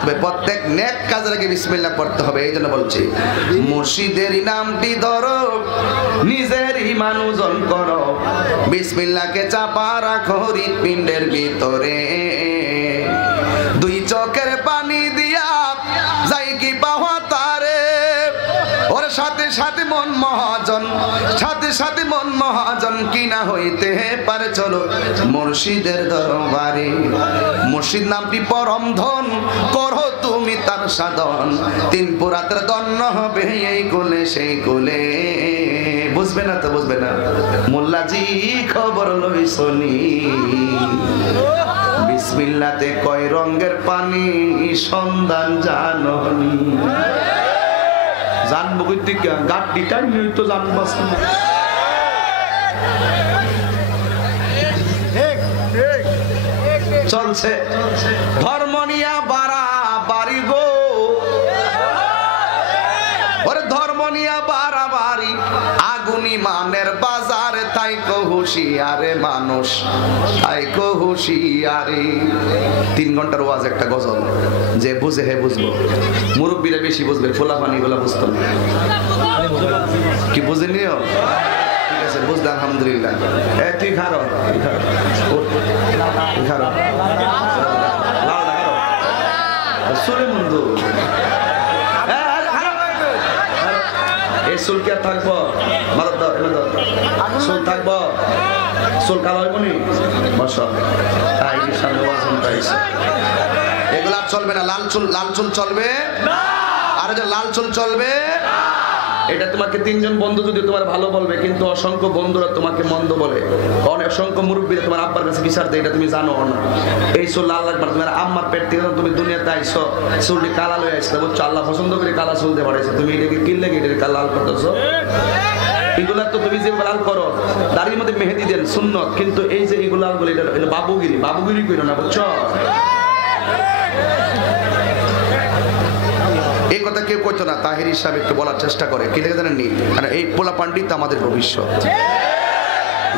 তবে প্রত্যেক নেক কাজের আগে বিসমিল্লাহ পড়তে হবে। এই জন্য বলছি মুর্শিদেরই নামটি ধরো, নিজেরই মানুষজন করো, বিসমিল্লাহকে চাপা রাখো হৃৎপিণ্ডের ভিতরে। 2 চোখের পানি দিয়া যাই কি পাওয়া তারে, ওর সাথে সাথে মন মহাজন, সাথে সাথে মন মহাজন কিনা হইতে পারে চলো মুর্শিদের দরবারে। মুর্শিদ নামটি পরম ধন, করো তুমি তার সাধন, 3 পুরাতের দন্ন হবে এই কোলে সেই কোলে। বুঝবে না তো বুঝবে না, মোল্লাজি খবর লই শুনি, বিসমিল্লাহতে কয় রঙের পানি সন্ধান জাননি। জানবো কইতে গাড়ি টাইম তো জানবো চলছে ধর্ম নিয়া বাড়া বাড়ি গো, ওরে ধর্ম নিয়া বাড়া বাড়ি, আগুনি মানের বাজারে তাই কো হুঁশিয়ারে মানুষ, তাই কো হুঁশিয়ারে। 3 ঘন্টার ওয়াজ একটা গজল, যে বুঝে হে বুঝবো, মুরব্বীরা বেশি বুঝবে, ফোলাপানি গুলা বুঝতো না। কি বুঝে নিও? ঠিক আছে বুঝলে আলহামদুলিল্লাহ। তুই খারো খারো সুরে বন্ধু, এই চুল কে থাকবো, চুল থাকবো, চুল কালো হইব নি? এগুলা চলবে না, লাল চুল, লাল চুল চলবে, আর যে লাল চুল চলবে। এটা তোমাকে 3 জন বন্ধু যদি তোমার ভালো বলবে, কিন্তু অসংখ্য বন্ধুরা তোমাকে মন্দ বলে। অনেক অসংখ্য মুরব্বীরা তোমার আব্বার কাছে বিচার দেয়, এটা তুমি জানো না। এই চুল লাল লাগবে না, তোমার আম্মার পেট থেকে তুমি দুনিয়াতে আইছো, চুলটি কালা লয়ে আসলে বুঝছো, আল্লাহ পছন্দ করে কালা চুল দিয়ে বাড়াইছে, তুমি এটাকে কিনলে এটা লাল করতেছো। এগুলা তো তুমি যে লাল করো, দাড়ির মধ্যে মেহেদি দেন সুন্নত, কিন্তু এই যে এগুলো লাল বলে এটা বাবুগিরি, বাবুগিরি কইরো না বুঝছো। এই কথা কেউ কইতো না, তাহির সাহেব একটু বলার চেষ্টা করে, কি লেগে জানেননি? মানে এই পোলা পান্ডিত আমাদের ভবিষ্যৎ।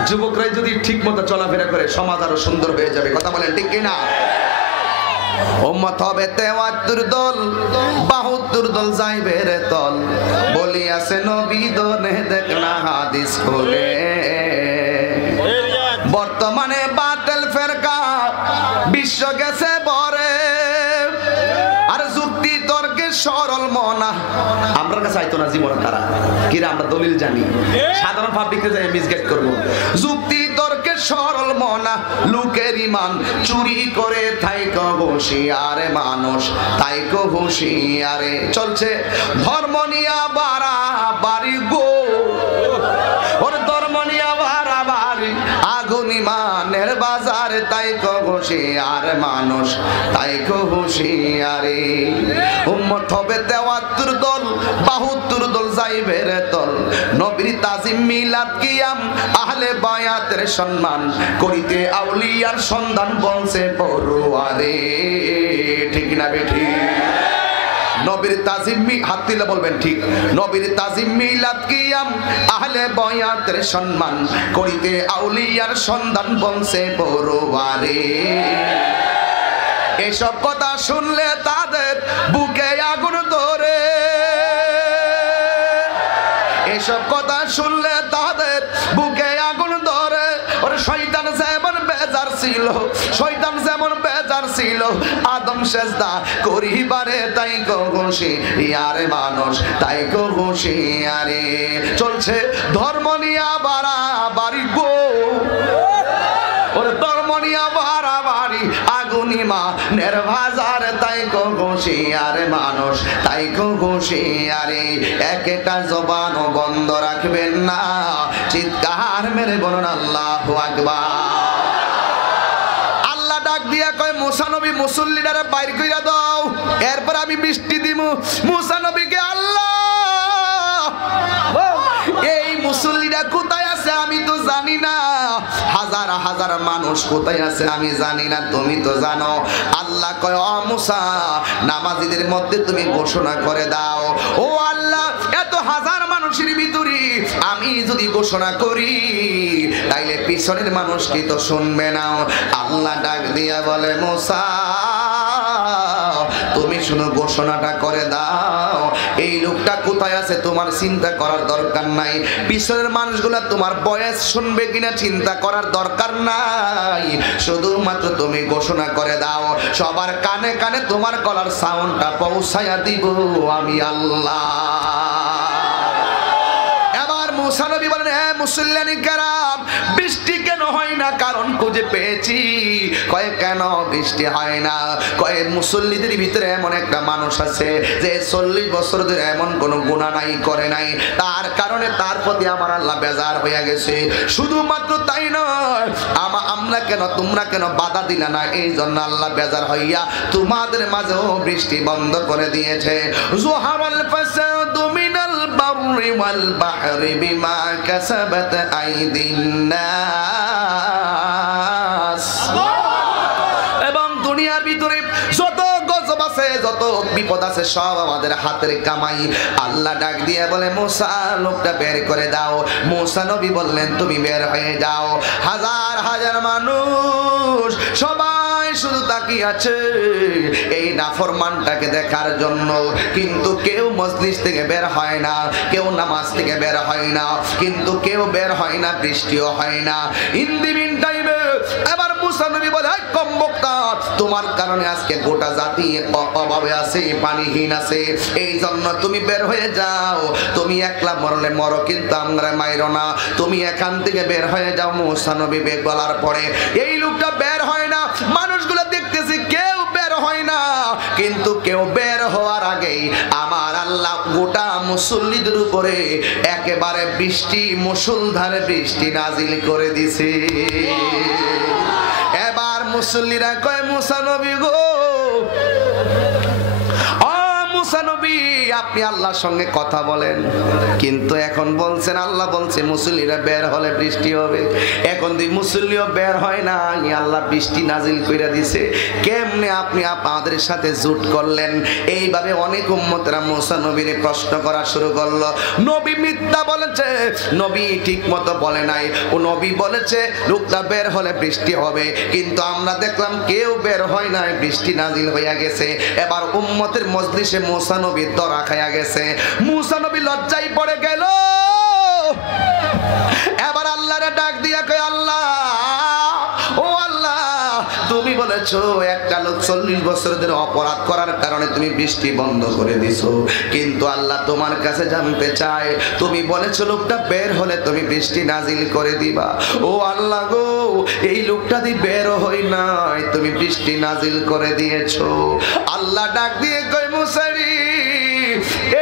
যুবকরাই যদি ঠিক মতো চলাফেরা করে সমাজ আরো সুন্দর হয়ে যাবে। কথা বলেন ঠিক কিনা? উম্মত হবে 73 দল, 72 দল যাইবে রে তল, বলি আছে নবী দনে দেখনা হাদিস খুলে। বর্তমানে বাতিল ফেরকা বিশ্ব গেছে বরে, আর যুক্তি তর্কে সরল মনা আমরা কাছে আইতো না জীবন তারা কিরা, আমরা দলিল জানি, সাধারণ পাবলিককে যাই মিসগাইড করব। যুক্তি তর্কে সরল মনা লোকের ইমান চুরি করে থাইকো হুঁশিয়ারে মানুষ তাইকো হুঁশিয়ারে চলছে ধর্ম নিয়া বাড়াবাড়ি গো ওর ধর্ম নিয়া বাড়াবাড়ি আগুন ইমানের বাজার তাইকো হুঁশিয়ার মানুষ তাইকো হুঁশিয়ারে উম্মত হবে 73 দল 72 দল যাইবে রে দল নবীর তাজিম মিলাদ কিয়াম আহলে বায়াতের সম্মান করিতে আউলিয়ার সন্ধান বলছে পড়ুয়ারে ঠিক না বেঠি নবীর তাজিম হাত দিলে বলবেন ঠিক নবীর তাজিম মিলাদ কিয়াম আহলে বায়াতের সম্মান করিতে আউলিয়ার সন্ধান বলছে পড়ুয়ারে এসব কথা শুনলে তাদের বুকে আগুন ধরে এসব কথা শুনলে তাদের বুকে আগুন ধরে ওরে শয়তান যেমন বেজার ছিল শয়তান যেমন বেজার ছিল আদম সেজদা করিবারে তাই গো হুঁশিয়ারে মানুষ তাই গো হুঁশিয়ারে চলছে ধর্ম নিয়া বাড়াবাড়ি গো ওরে ধর্ম নিয়া বাড়াবাড়ি আগুনি মা নির্বাজার তাই গো হুঁশিয়ারে মানুষ তাই গো হুঁশিয়ারে একটা জবান বন্ধ রাখবেন না চিৎকার মেরে বলুন আল্লাহু আকবার আল্লাহ ডাক দিয়া কয় মুসা নবী মুসল্লিদারে বাইর কইরা দাও এরপর আমি বৃষ্টি দিমু মুসা নবীকে আল্লাহ এই মুসল্লিরা কোথায় আছে আমি তো জানি না হাজার হাজার মানুষ কোথায় আছে আমি জানি না তুমি তো জানো আল্লাহ কয় ও মুসা নামাজীদের মধ্যে তুমি ঘোষণা করে দাও ও আল্লাহ এত হাজার মানুষের ভিতরে আমি যদি ঘোষণা করি তাইলে পিছনের মানুষ কি তো শুনবে না আল্লাহ ডাক দিয়া বলে মুসা তুমি শুনো ঘোষণাটা করে দাও এই লোকটা কোথায় আছে তোমার চিন্তা করার দরকার নাই পিছনের মানুষগুলা তোমার বয়স শুনবে কিনা চিন্তা করার দরকার নাই শুধুমাত্র তুমি ঘোষণা করে দাও সবার কানে কানে তোমার গলার সাউন্ডটা পৌঁছায়া দিব আমি আল্লাহ এবার মুসা নবী বলেন হ্যাঁ মুসল্লিয়ানি কেরাম বৃষ্টি কেন হয় না কারণ খুঁজে পেয়েছি কয় কেন বৃষ্টি হয় না কয় মুসল্লিদের ভিতরে এমন একটা মানুষ আছে যে 40 বছর ধরে এমন কোনো গুনাহ নাই করে নাই তার কারণে তার প্রতি আমার আল্লাহ বেজার হয়ে গেছে শুধুমাত্র তাই নয় আমরা কেন তোমরা কেন বাধা দিলা না এই জন্য আল্লাহ বেজার হইয়া তোমাদের মাঝেও বৃষ্টি বন্ধ করে দিয়েছে জোহারাল ফাসাদু মিনাল বাররি ওয়াল বাহরি বিমা কাসাবাত আইদিন নাস এবং দুনিয়ার ভিতরে যত গজব আছে যত বিপদ আছে সব আমাদের হাতের কামাই আল্লাহ ডাক দিয়ে বলে মুসা লোকটা বের করে দাও মুসা নবী বললেন তুমি বের হয়ে যাও হাজার হাজার মানুষ সবাই শুধু তাকিয়ে আছে এই নাফরমানটাকে দেখার জন্য কিন্তু কেউ মজলিস থেকে বের হয় না কেউ নামাজ থেকে বের হয় না কিন্তু কেউ বের হয় না বৃষ্টিও হয় না ইন দি মিন টাইমে এবার মুসা নবী বলে কমবক্তা তোমার কারণে আজকে গোটা জাতি অভাবে আছে পানিহীন আছে এই জন্য তুমি বের হয়ে যাও তুমি একলা মরলে মরো কিন্তু আমরা মাইরো না তুমি এখান থেকে বের হয়ে যাও মুসা নবী বের বলার পরে এই লোকটা বের হয় না মানুষগুলো দেখতেছে কেউ বের হয় না কিন্তু কেউ বের হওয়ার আগেই আমার আল্লাহ গোটা মুসল্লিদের উপরে একেবারে বৃষ্টি মুষলধারে বৃষ্টি নাজিল করে দিছে এবার মুসল্লিরা কয় মুসা নবী গো মুসা নবী আপনি আল্লাহর সঙ্গে কথা বলেন কিন্তু এখন বলছেন আল্লাহ বলছে মুসল্লিরা বের হলে বৃষ্টি হবে এখন দুই মুসল্লিও বের হয় না আল্লাহ বৃষ্টি নাজিল কইরা দিছে কেমনে আপনি আপনাদের সাথে জোট করলেন এইভাবে অনেক উম্মতরা মুসা নবীরে প্রশ্ন করা শুরু করলো নবী মিথ্যা বলেছে নবী ঠিক মতো বলে নাই ও নবী বলেছে লোকটা বের হলে বৃষ্টি হবে কিন্তু আমরা দেখলাম কেউ বের হয় নাই বৃষ্টি নাজিল হইয়া গেছে এবার উম্মতের মজলিসে মুসা নবী ধরা খাইয়া গেছে মুসা নবী লজ্জায় পড়ে গেল এবার আল্লাহরে ডাক দিয়া কয় আল্লাহ ও আল্লাহ তুমি বলেছো একটা লোক 40 বছর ধরে অপরাধ করার কারণে তুমি বৃষ্টি বন্ধ করে দিছো কিন্তু আল্লাহ তোমার কাছে জানতে চায় তুমি বলেছো লোকটা বের হলে তুমি বৃষ্টি নাজিল করে দিবা ও আল্লাহ গো এই লোকটা দিয়ে বের হই নাই, তুমি বৃষ্টি নাজিল করে দিয়েছো। আল্লাহ ডাক দিয়ে কয় মুসা রে,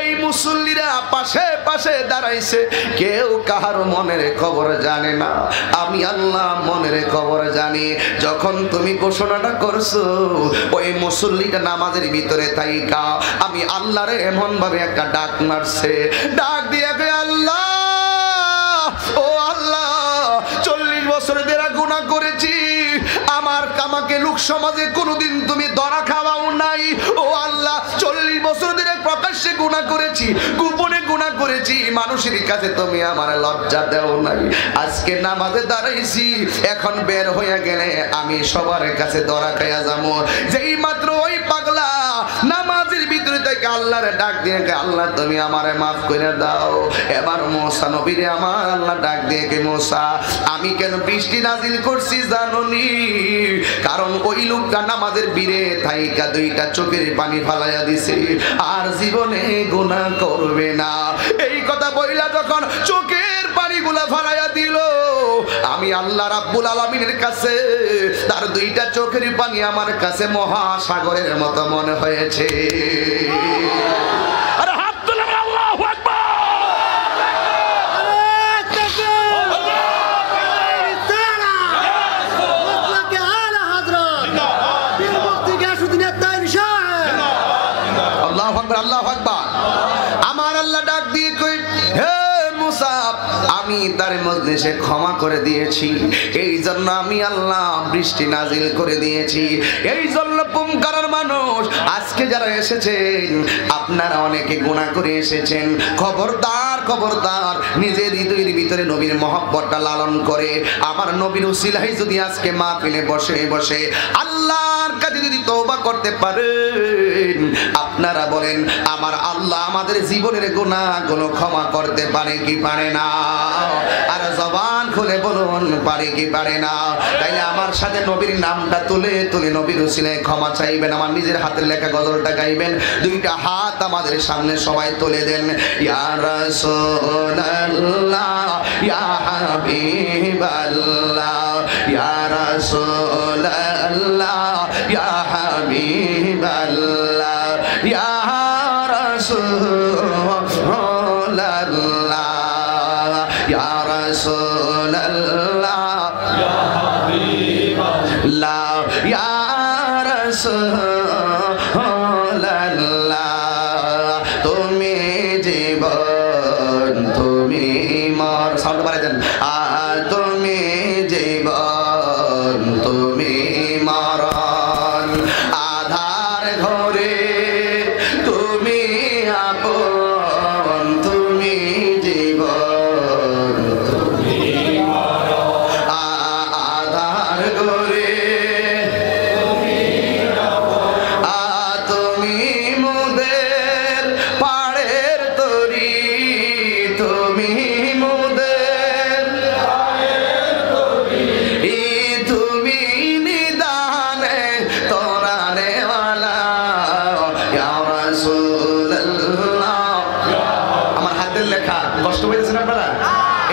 এই মুসল্লিরা পাশে পাশে দাঁড়াইছে, কেউ কাহার মনের খবর জানে না, আমি আল্লাহ মনের খবর জানি। যখন তুমি ঘোষণাটা করছো, ওই মুসল্লিটা নামাজের ভিতরে থাইকা আমি আল্লাহরে এমন ভাবে একটা ডাক মারছে, ডাক দিয়ে কয় আল্লাহ, ও আল্লাহ, 40 বছর ধরে গুনাহ করেছি, আমাকে লোক সমাজে কোনোদিন তুমি ধরা খাওয়াও নাই। ও আল্লাহ, 40 বছর ধরে প্রকাশ্যে গুনাহ করেছি, গোপনে গুনাহ করেছি, মানুষের কাছে তুমি আমার লজ্জা দেও নাই। আজকে নামাজে দাঁড়াইছি, এখন বের হয়ে গেলে আমি সবার কাছে ধরা খাইয়া যাবো। যেই মাত্র ওই পাগলা নামাজের ভিতরে থেকে আল্লাহরে ডাক দিয়ে আল্লাহ তুমি আমারে মাফ করে দাও। এবার মুসা নবীরে আমার আল্লাহ ডাক দিয়ে কে মুসা, আমি কেন বৃষ্টি নাজিল করছি জানোনি? কারণ ওই লোকটা নামাজের বীরে থাইকা 2টা চোখের পানি ফালাইয়া দিছে, আর জীবনে গুনাহ করবে না। এই কথা বইলা যখন চোখের পানিগুলা ফালাইয়া দিল, আমি আল্লাহ রাব্বুল আলামিনের কাছে তার 2টা চোখের পানি আমার কাছে মহাসাগরের মতো মনে হয়েছে। আরে হাত তুলে আল্লাহু আকবার। আল্লাহু আকবার। আমার আল্লাহ ডাক দিয়ে কই, হে মুসা, আমি তার মজলিসে ক্ষমা করে দিয়েছি, এই জন্য আমি আল্লাহ বৃষ্টি নাজিল করে দিয়েছি। এই জন্য পুমকারার মানুষ আজকে যারা এসেছেন, আপনারা অনেকে গুনাহ করে এসেছেন, খবরদার খবরদার, নিজের হৃদয়ের ভিতরে নবীর মহব্বতটা লালন করে আমার নবীর উসিলায় যদি আজকে মাহফিলে বসে বসে আল্লাহর কাছে যদি তওবা করতে পারেন, আপনারা বলেন আমার আল্লাহ আমাদের জীবনের গুনাহগুলো ক্ষমা করতে পারে কি পারে না? আর জবান খুলে বলুন, পারে কি পারে না? তাইলে আমার সাথে নবীর নামটা তুলে তুলে নবীর উসিলায় ক্ষমা চাইবেন, আমার নিজের হাতের লেখা গজলটা গাইবেন। 2টা হাত আমাদের সামনে সবাই তুলে দেন। ইয়া রাসূলুল্লাহ, ইয়া হাবিবাল্লাহ, ইয়া রাসূলুল্লাহ, ইয়া হাবিবাল্লাহ, ইয়া রাসূলুল্লাহ, ইয়া রাসূলুল্লাহ, ইয়া হাবিবাল্লাহ, ইয়া রাসূলুল্লাহ, তুমি জীবন, তুমি মর, সাউন্ড বাড়াই দেন, তুমি জীবন, তুমি মরণ, আধার ঘরে তুমি আপন, তুমি জীবন, তুমি মরণ, আধার ঘরে তুমি আপন, তুমি মুদের পাড়ের তরি, তুমি মুদের পাড়ের তরি, তুমি নিদানে তোরানে ওয়ালা, ইয়া রাসূলুল্লাহ। আমার হাতের লেখা কষ্ট হইতেছে না আপনারা?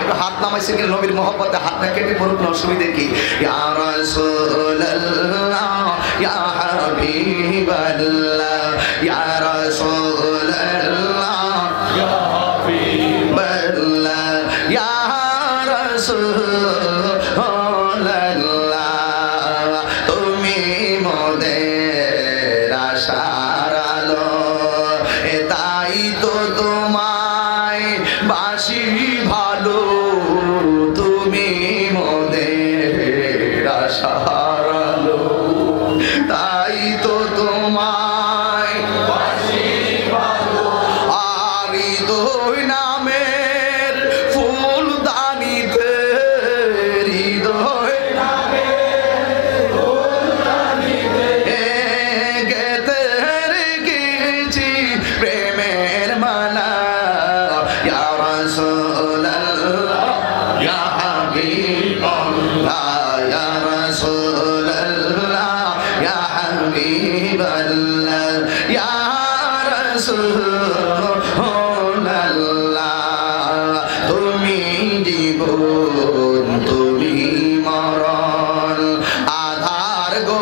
একটু হাত নামাইছে কি নবীর মহব্বতে হাতটা কেটে পড়ুক না, অসুবিধা কি? ইয়া রাসূলুল্লাহ, ইয়া হাবিবাল্লাহ, ইয়া রাসূলুল্লাহ, ইয়া হাবিবাল্লাহ, ইয়া রাসূলুল্লাহ, তুমি মোদের আশার আলো, তাই তো তোমায় বাসি ভালো, তুমি মোদের আশার আলো।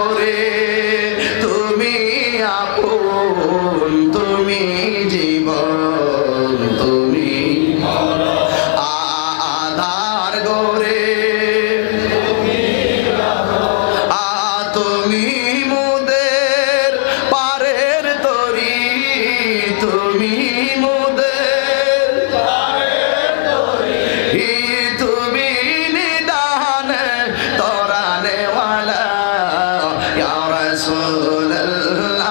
গোরে তুমি আপন তুমি জীবন তুমি আধার গোরে তুমি মোদের পারের তরি তুমি মোদের পারের তরি তুমি নিদান তরানে ওয়ালা ইয়া রাসূলুল্লাহ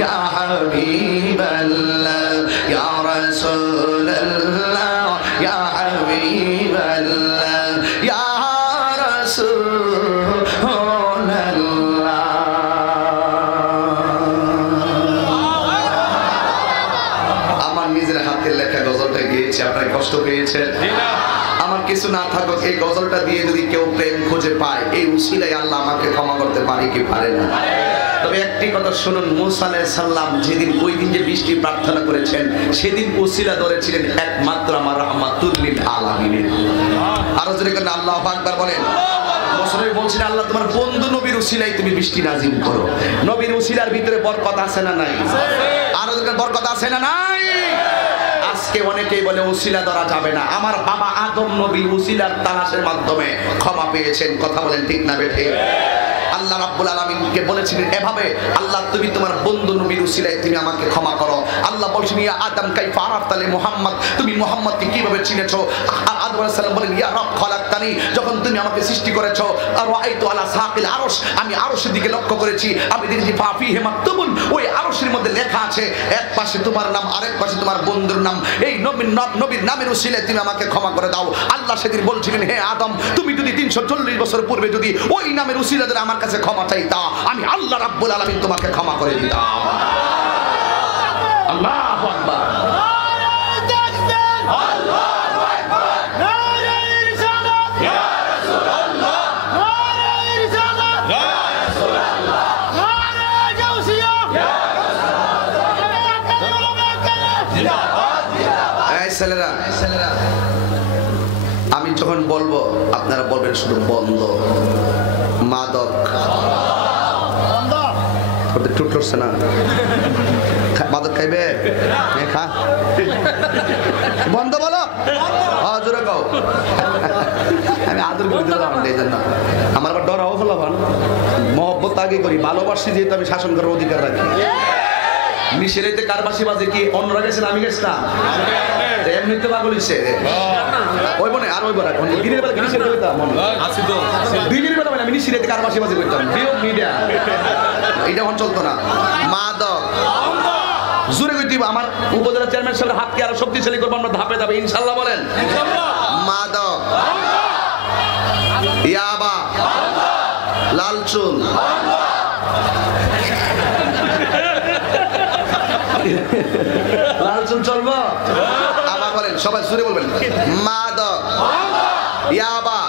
ইয়া হাবিবাল্লাহ ইয়া রাসূলুল্লাহ ইয়া হাবিবাল্লাহ ইয়া আপনার কষ্ট পেয়েছেন আমার কিছু না থাকুক এই গজলটা দিয়ে যদি কেউ প্রেম খুঁজে পায় এই উসিলায় আল্লাহ আমাকে ক্ষমা করতে পারে কি পারে না তবে একটি কথা শুনুন মুসা আলাইহিস সালাম যেদিন ওই দিন যে বৃষ্টি প্রার্থনা করেছেন সেদিন উসিলা ধরেছিলেন একমাত্র আমার রাহমাতুল লিল আলামিন আর জোরে করে আল্লাহু আকবার বলেন মুসলিম বলছেন আল্লাহ তোমার বন্ধু নবীর উসিলায় তুমি বৃষ্টি নাজিল করো নবীর উসিলার ভিতরে বরকত আছে না নাই আর জোরে বরকত আছে না নাই আজকে অনেকেই বলে উসিলা ধরা যাবে না আমার বাবা আদম নবী উসিলার তালাশের মাধ্যমে ক্ষমা পেয়েছেন কথা বলেন ঠিক না বেঠিক আল্লাহ রাব্বুল আলামিনকে বলেছিলেন এভাবে আল্লাহ তুমি তোমার বন্ধু নবীর উসিলায় তুমি আমাকে ক্ষমা করো আল্লাহ বলেছেন ইয়া আদম কাইফা আরাফতালি মুহাম্মদ তুমি মুহাম্মদকে কিভাবে চিনেছো আদম আলাইহিস সালাম বলেন ইয়া রব খলাকতানি যখন তুমি আমাকে সৃষ্টি করেছো আর রাআইতু আলা সাকিল আরশ আমি আরশের দিকে লক্ষ্য করেছি আমি দেখেছি ফাফিহি মাকতুবুন ওই আরশের মধ্যে লেখা আছে এক পাশে তোমার নাম আরেক পাশে তোমার বন্ধুর নাম এই নবীর নামের উসিলায় তুমি আমাকে ক্ষমা করে দাও আল্লাহ সেদিন বলছিলেন হে আদম তুমি যদি 340 বছর পূর্বে যদি ওই নামের উসিলা দ্বারা আমার কাছে ক্ষমা চাইতা আমি আল্লাহ রাব্বুল আলামিন তোমাকে ক্ষমা করে দিতাম আল্লাহু আকবার আল্লাহু আকবার নারে রিসালাত ইয়া রাসূলুল্লাহ নারে রিসালাত ইয়া রাসূলুল্লাহ নারে গাউসিয়া ইয়া রাসূলুল্লাহ জিন্দাবাদ জিন্দাবাদ এই ছেলেরা আমি যখন বলবো আপনারা বলবেন শুধু বন্ধ মাদক বন্ধ টুট করছে না মাদক খাইবে খা বন্ধ বলো হ্যাঁ জোরে কও আমি আদর করে দিলাম এই জন্য আমার আবার ডরাও ফেলাবান মহব্বত আগে করি ভালোবাসি যেহেতু আমি শাসন করার অধিকার রাখি মিশরেতে কার বাসি বাজে কি অন্যরা গেছেন আমি গেছিলাম এমনিতে পাগল হইছে ওই বনে আর ওই বড় কোন দিনের বেলা কিনি সেটা হইতা মনে আছে তো দিনের বেলা আমি নিশিরেতে কার বাসি বাজে কইতাম বিয়োগ মিডিয়া এটা হন চলতো না মাদক জোরে কইতিব আমার উপজেলা চেয়ারম্যান সাহেবের হাতকে আরো শক্তিশালী করব আমরা ধাপে ধাপে ইনশাআল্লাহ বলেন ইনশাআল্লাহ মাদক ইয়াবা লালচুন লালচুন চলবো আবার বলেন সবাই জোরে বলবেন মাদক ইয়াবা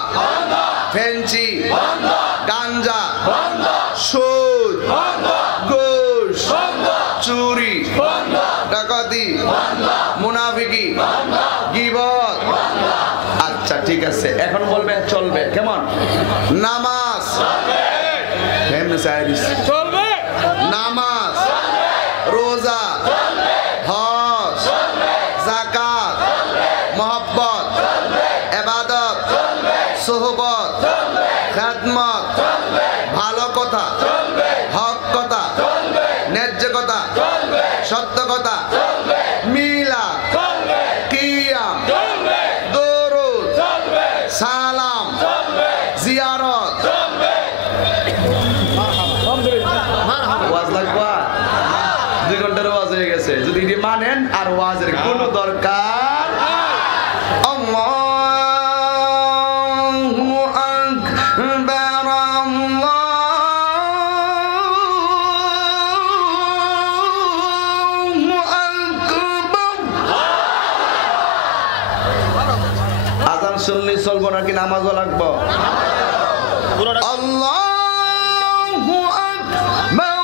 ফেঞ্চি গাঞ্জা সুদ ঘুষ চুরি ডাকাতি মুনাফিকি গীবত আচ্ছা ঠিক আছে এখন বলবেন চলবে কেমন নামাজ চলবে নামাজ রোজা হজ যাকাত মহব্বত ইবাদত সুহবত খিদমত ভালো কথা হক কথা ন্যায্য কথা সত্য কথা মিলাদ কিয়াম দরুদ সালাম জিয়ারত ওয়াজ লাগবা 2 ঘন্টার ওয়াজ হয়ে গেছে যদি এটি মানেন আর ওয়াজের কোনো দরকার আল্লাহু আকবার আল্লাহু আকবার আযান শুনলে চলবো নাকি নামাজও লাগবো আল্লাহু আকবার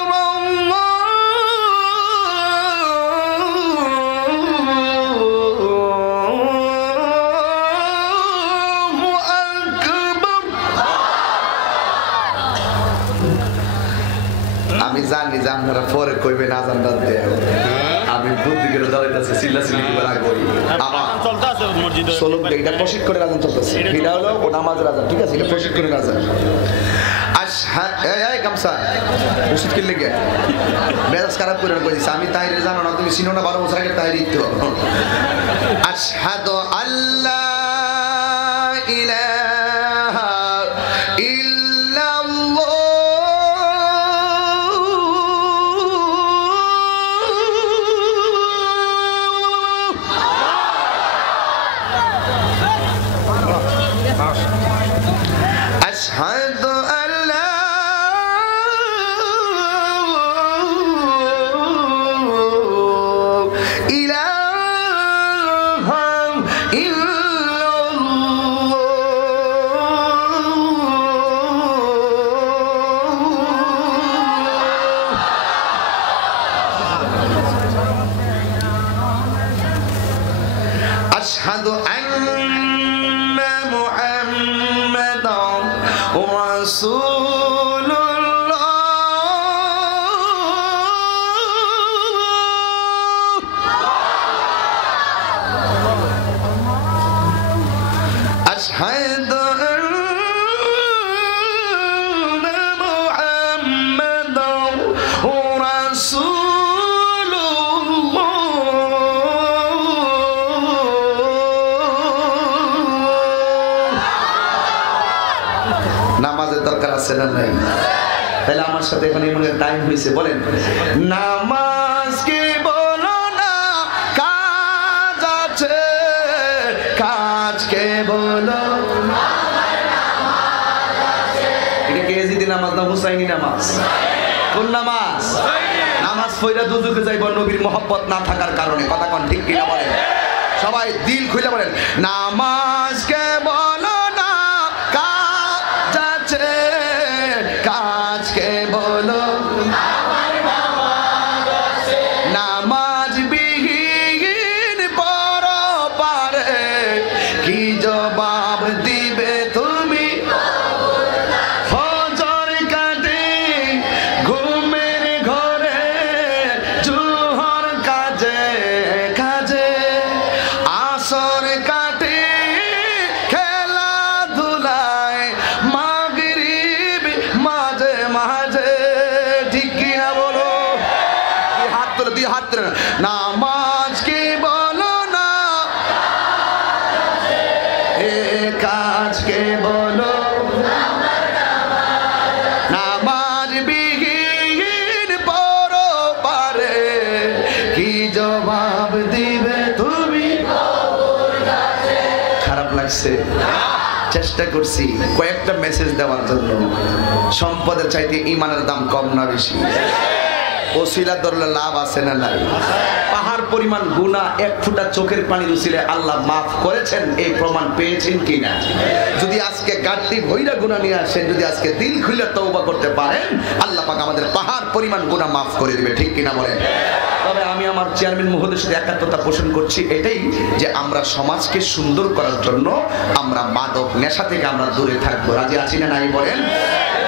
আমি জানি যে আপনারা পরে কইবেন আজান রাত দেয় আমি বুদ্ধি করে দাঁড়াইতেছি চিল্লাচিল্লি করে আগে আমার সোলক এটা প্রশিক্ষণের আজান চলতেছে এটা হলো ও নামাজের আজান ঠিক আছে এটা প্রশিক্ষণের আজান এই গামছা ওষুধ কিনলে গে মেজাজ খারাপ করে কইছি আমি তাইরে জানো না তুমি চিনো না 12 বছর আগে তাইরে তো আশহাদু আল্লা ইলাহা ইল্লাল্লাহ আশহাদু أشهد أن محمدا رسول الله أشهد أن محمدا رسول নামাজের দরকার আছে না নাই তাহলে আমার সাথে এখন এমন টাইম হয়েছে বলেন নামাজ কি বলো না কাজ আছে কাজ কে বলো এটা কে জিদি নামাজ না হুসাইনি নামাজ কোন নামাজ নামাজ পড়া দুজুকে যাইব নবীর মহব্বত না থাকার কারণে কথা কোন ঠিক কিনা বলেন সবাই দিল খুলে বলেন নামাজ কে বলো না কাজ কে বলো নামাজ বিহীন পর পারে কি জবাব দিবে তুমি ফজর কাটে ঘুমের ঘরে জোহর কাজে কাজে আসর কাটে খেলাধুলায় মাগরিব মাঝে মাঝে ঠিক কিনা বলো হাত তুলে দিয়ে হাত তুলে নামাজ কি বলো না এ কাজ কে বলো নামাজ বিহীন পর পারে কি জবাব দিবে তুমি খারাপ লাগছে চেষ্টা করছি কয়েকটা মেসেজ দেওয়ার জন্য সম্পদের চাইতে ইমানের দাম কম না বেশি ওসিলা ধরলে লাভ আছে না নাই পাহাড় পরিমাণ গুনাহ এক ফোঁটা চোখের পানি উছিলে আল্লাহ মাফ করেছেন এই প্রমাণ পেয়েছেন কিনা যদি আজকে গাড়ি ভইরা গুনাহ নিয়ে আসেন যদি আজকে দিল খুলে তওবা করতে পারেন আল্লাহ পাক আমাদের পাহাড় পরিমাণ গুনাহ মাফ করে দিবে ঠিক কিনা বলেন তবে আমি আমার চেয়ারম্যান মহোদয়ের সাথে একাত্মতা পোষণ করছি এটাই যে আমরা সমাজকে সুন্দর করার জন্য আমরা মাদক নেশা থেকে আমরা দূরে থাকবো রাজি আছি না নাই বলেন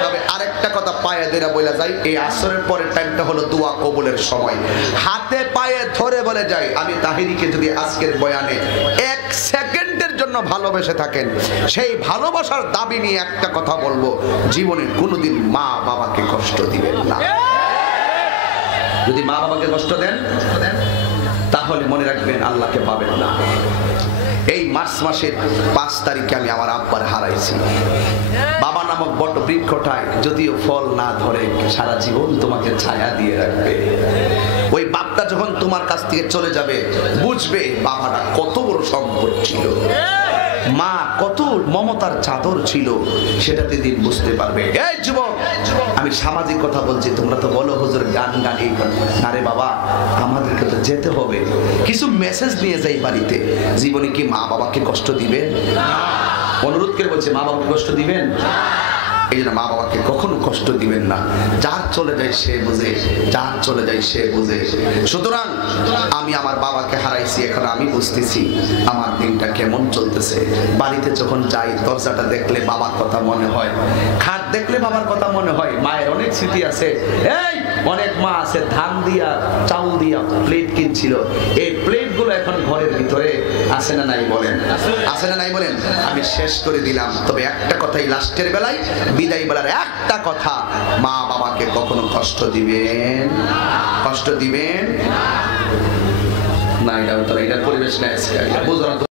তবে আরেকটা কথা পায়ে ধরে বলে যাই এই আসরের পরের টাইমটা হলো দোয়া কবুলের সময় হাতে পায়ে ধরে বলে যাই আমি তাহিরিকে যদি আজকের বয়ানে 1 সেকেন্ডের জন্য ভালোবেসে থাকেন সেই ভালোবাসার দাবি নিয়ে একটা কথা বলবো জীবনে কোনোদিন মা বাবাকে কষ্ট দিবেন না যদি মা বাবাকে কষ্ট দেন তাহলে মনে রাখবেন আল্লাহকে পাবেন না এই মার্চ মাসের 5 তারিখে আমি আমার আব্বার হারাইছি বাবা নামক বট বৃক্ষটায় যদিও ফল না ধরে সারা জীবন তোমাকে ছায়া দিয়ে রাখবে ওই বাপটা যখন তোমার কাছ থেকে চলে যাবে বুঝবে বাবাটা কত বড় সম্পদ ছিল মা কত মমতার চাদর ছিল সেটাতে দিন বুঝতে পারবে এই যুবক আমি সামাজিক কথা বলছি তোমরা তো বলো হুজুর গান গান এই না রে বাবা আমাদেরকে তো যেতে হবে কিছু মেসেজ নিয়ে যাই বাড়িতে জীবনে কি মা বাবাকে কষ্ট দিবেন অনুরোধ করে বলছে মা বাবাকে কষ্ট দিবেন এই জন্য মা বাবাকে কখনো কষ্ট দিবেন না। যার চলে যায় সে বুঝে, যার চলে যায় সে বুঝে। সুতরাং আমি আমার বাবাকে হারাইছি, এখন আমি বুঝতেছি আমার দিনটা কেমন চলতেছে। বাড়িতে যখন যাই দরজাটা দেখলে বাবার কথা মনে হয়, খাট দেখলে বাবার কথা মনে হয়। মায়ের অনেক স্মৃতি আছে। এই অনেক মা আছে ধান দিয়া চাউল দিয়া প্লেট কিনছিল, এই প্লেট গুলো এখন ঘরের ভিতরে আছে না নাই বলেন? আছে না নাই বলেন? আমি শেষ করে দিলাম, তবে একটা কথাই লাস্টের বেলায় বিদায় বেলার একটা কথা, মা বাবাকে কখনো কষ্ট দিবেন, কষ্ট দিবেন না। এটা পরিবেশ নেই, বুঝলাম।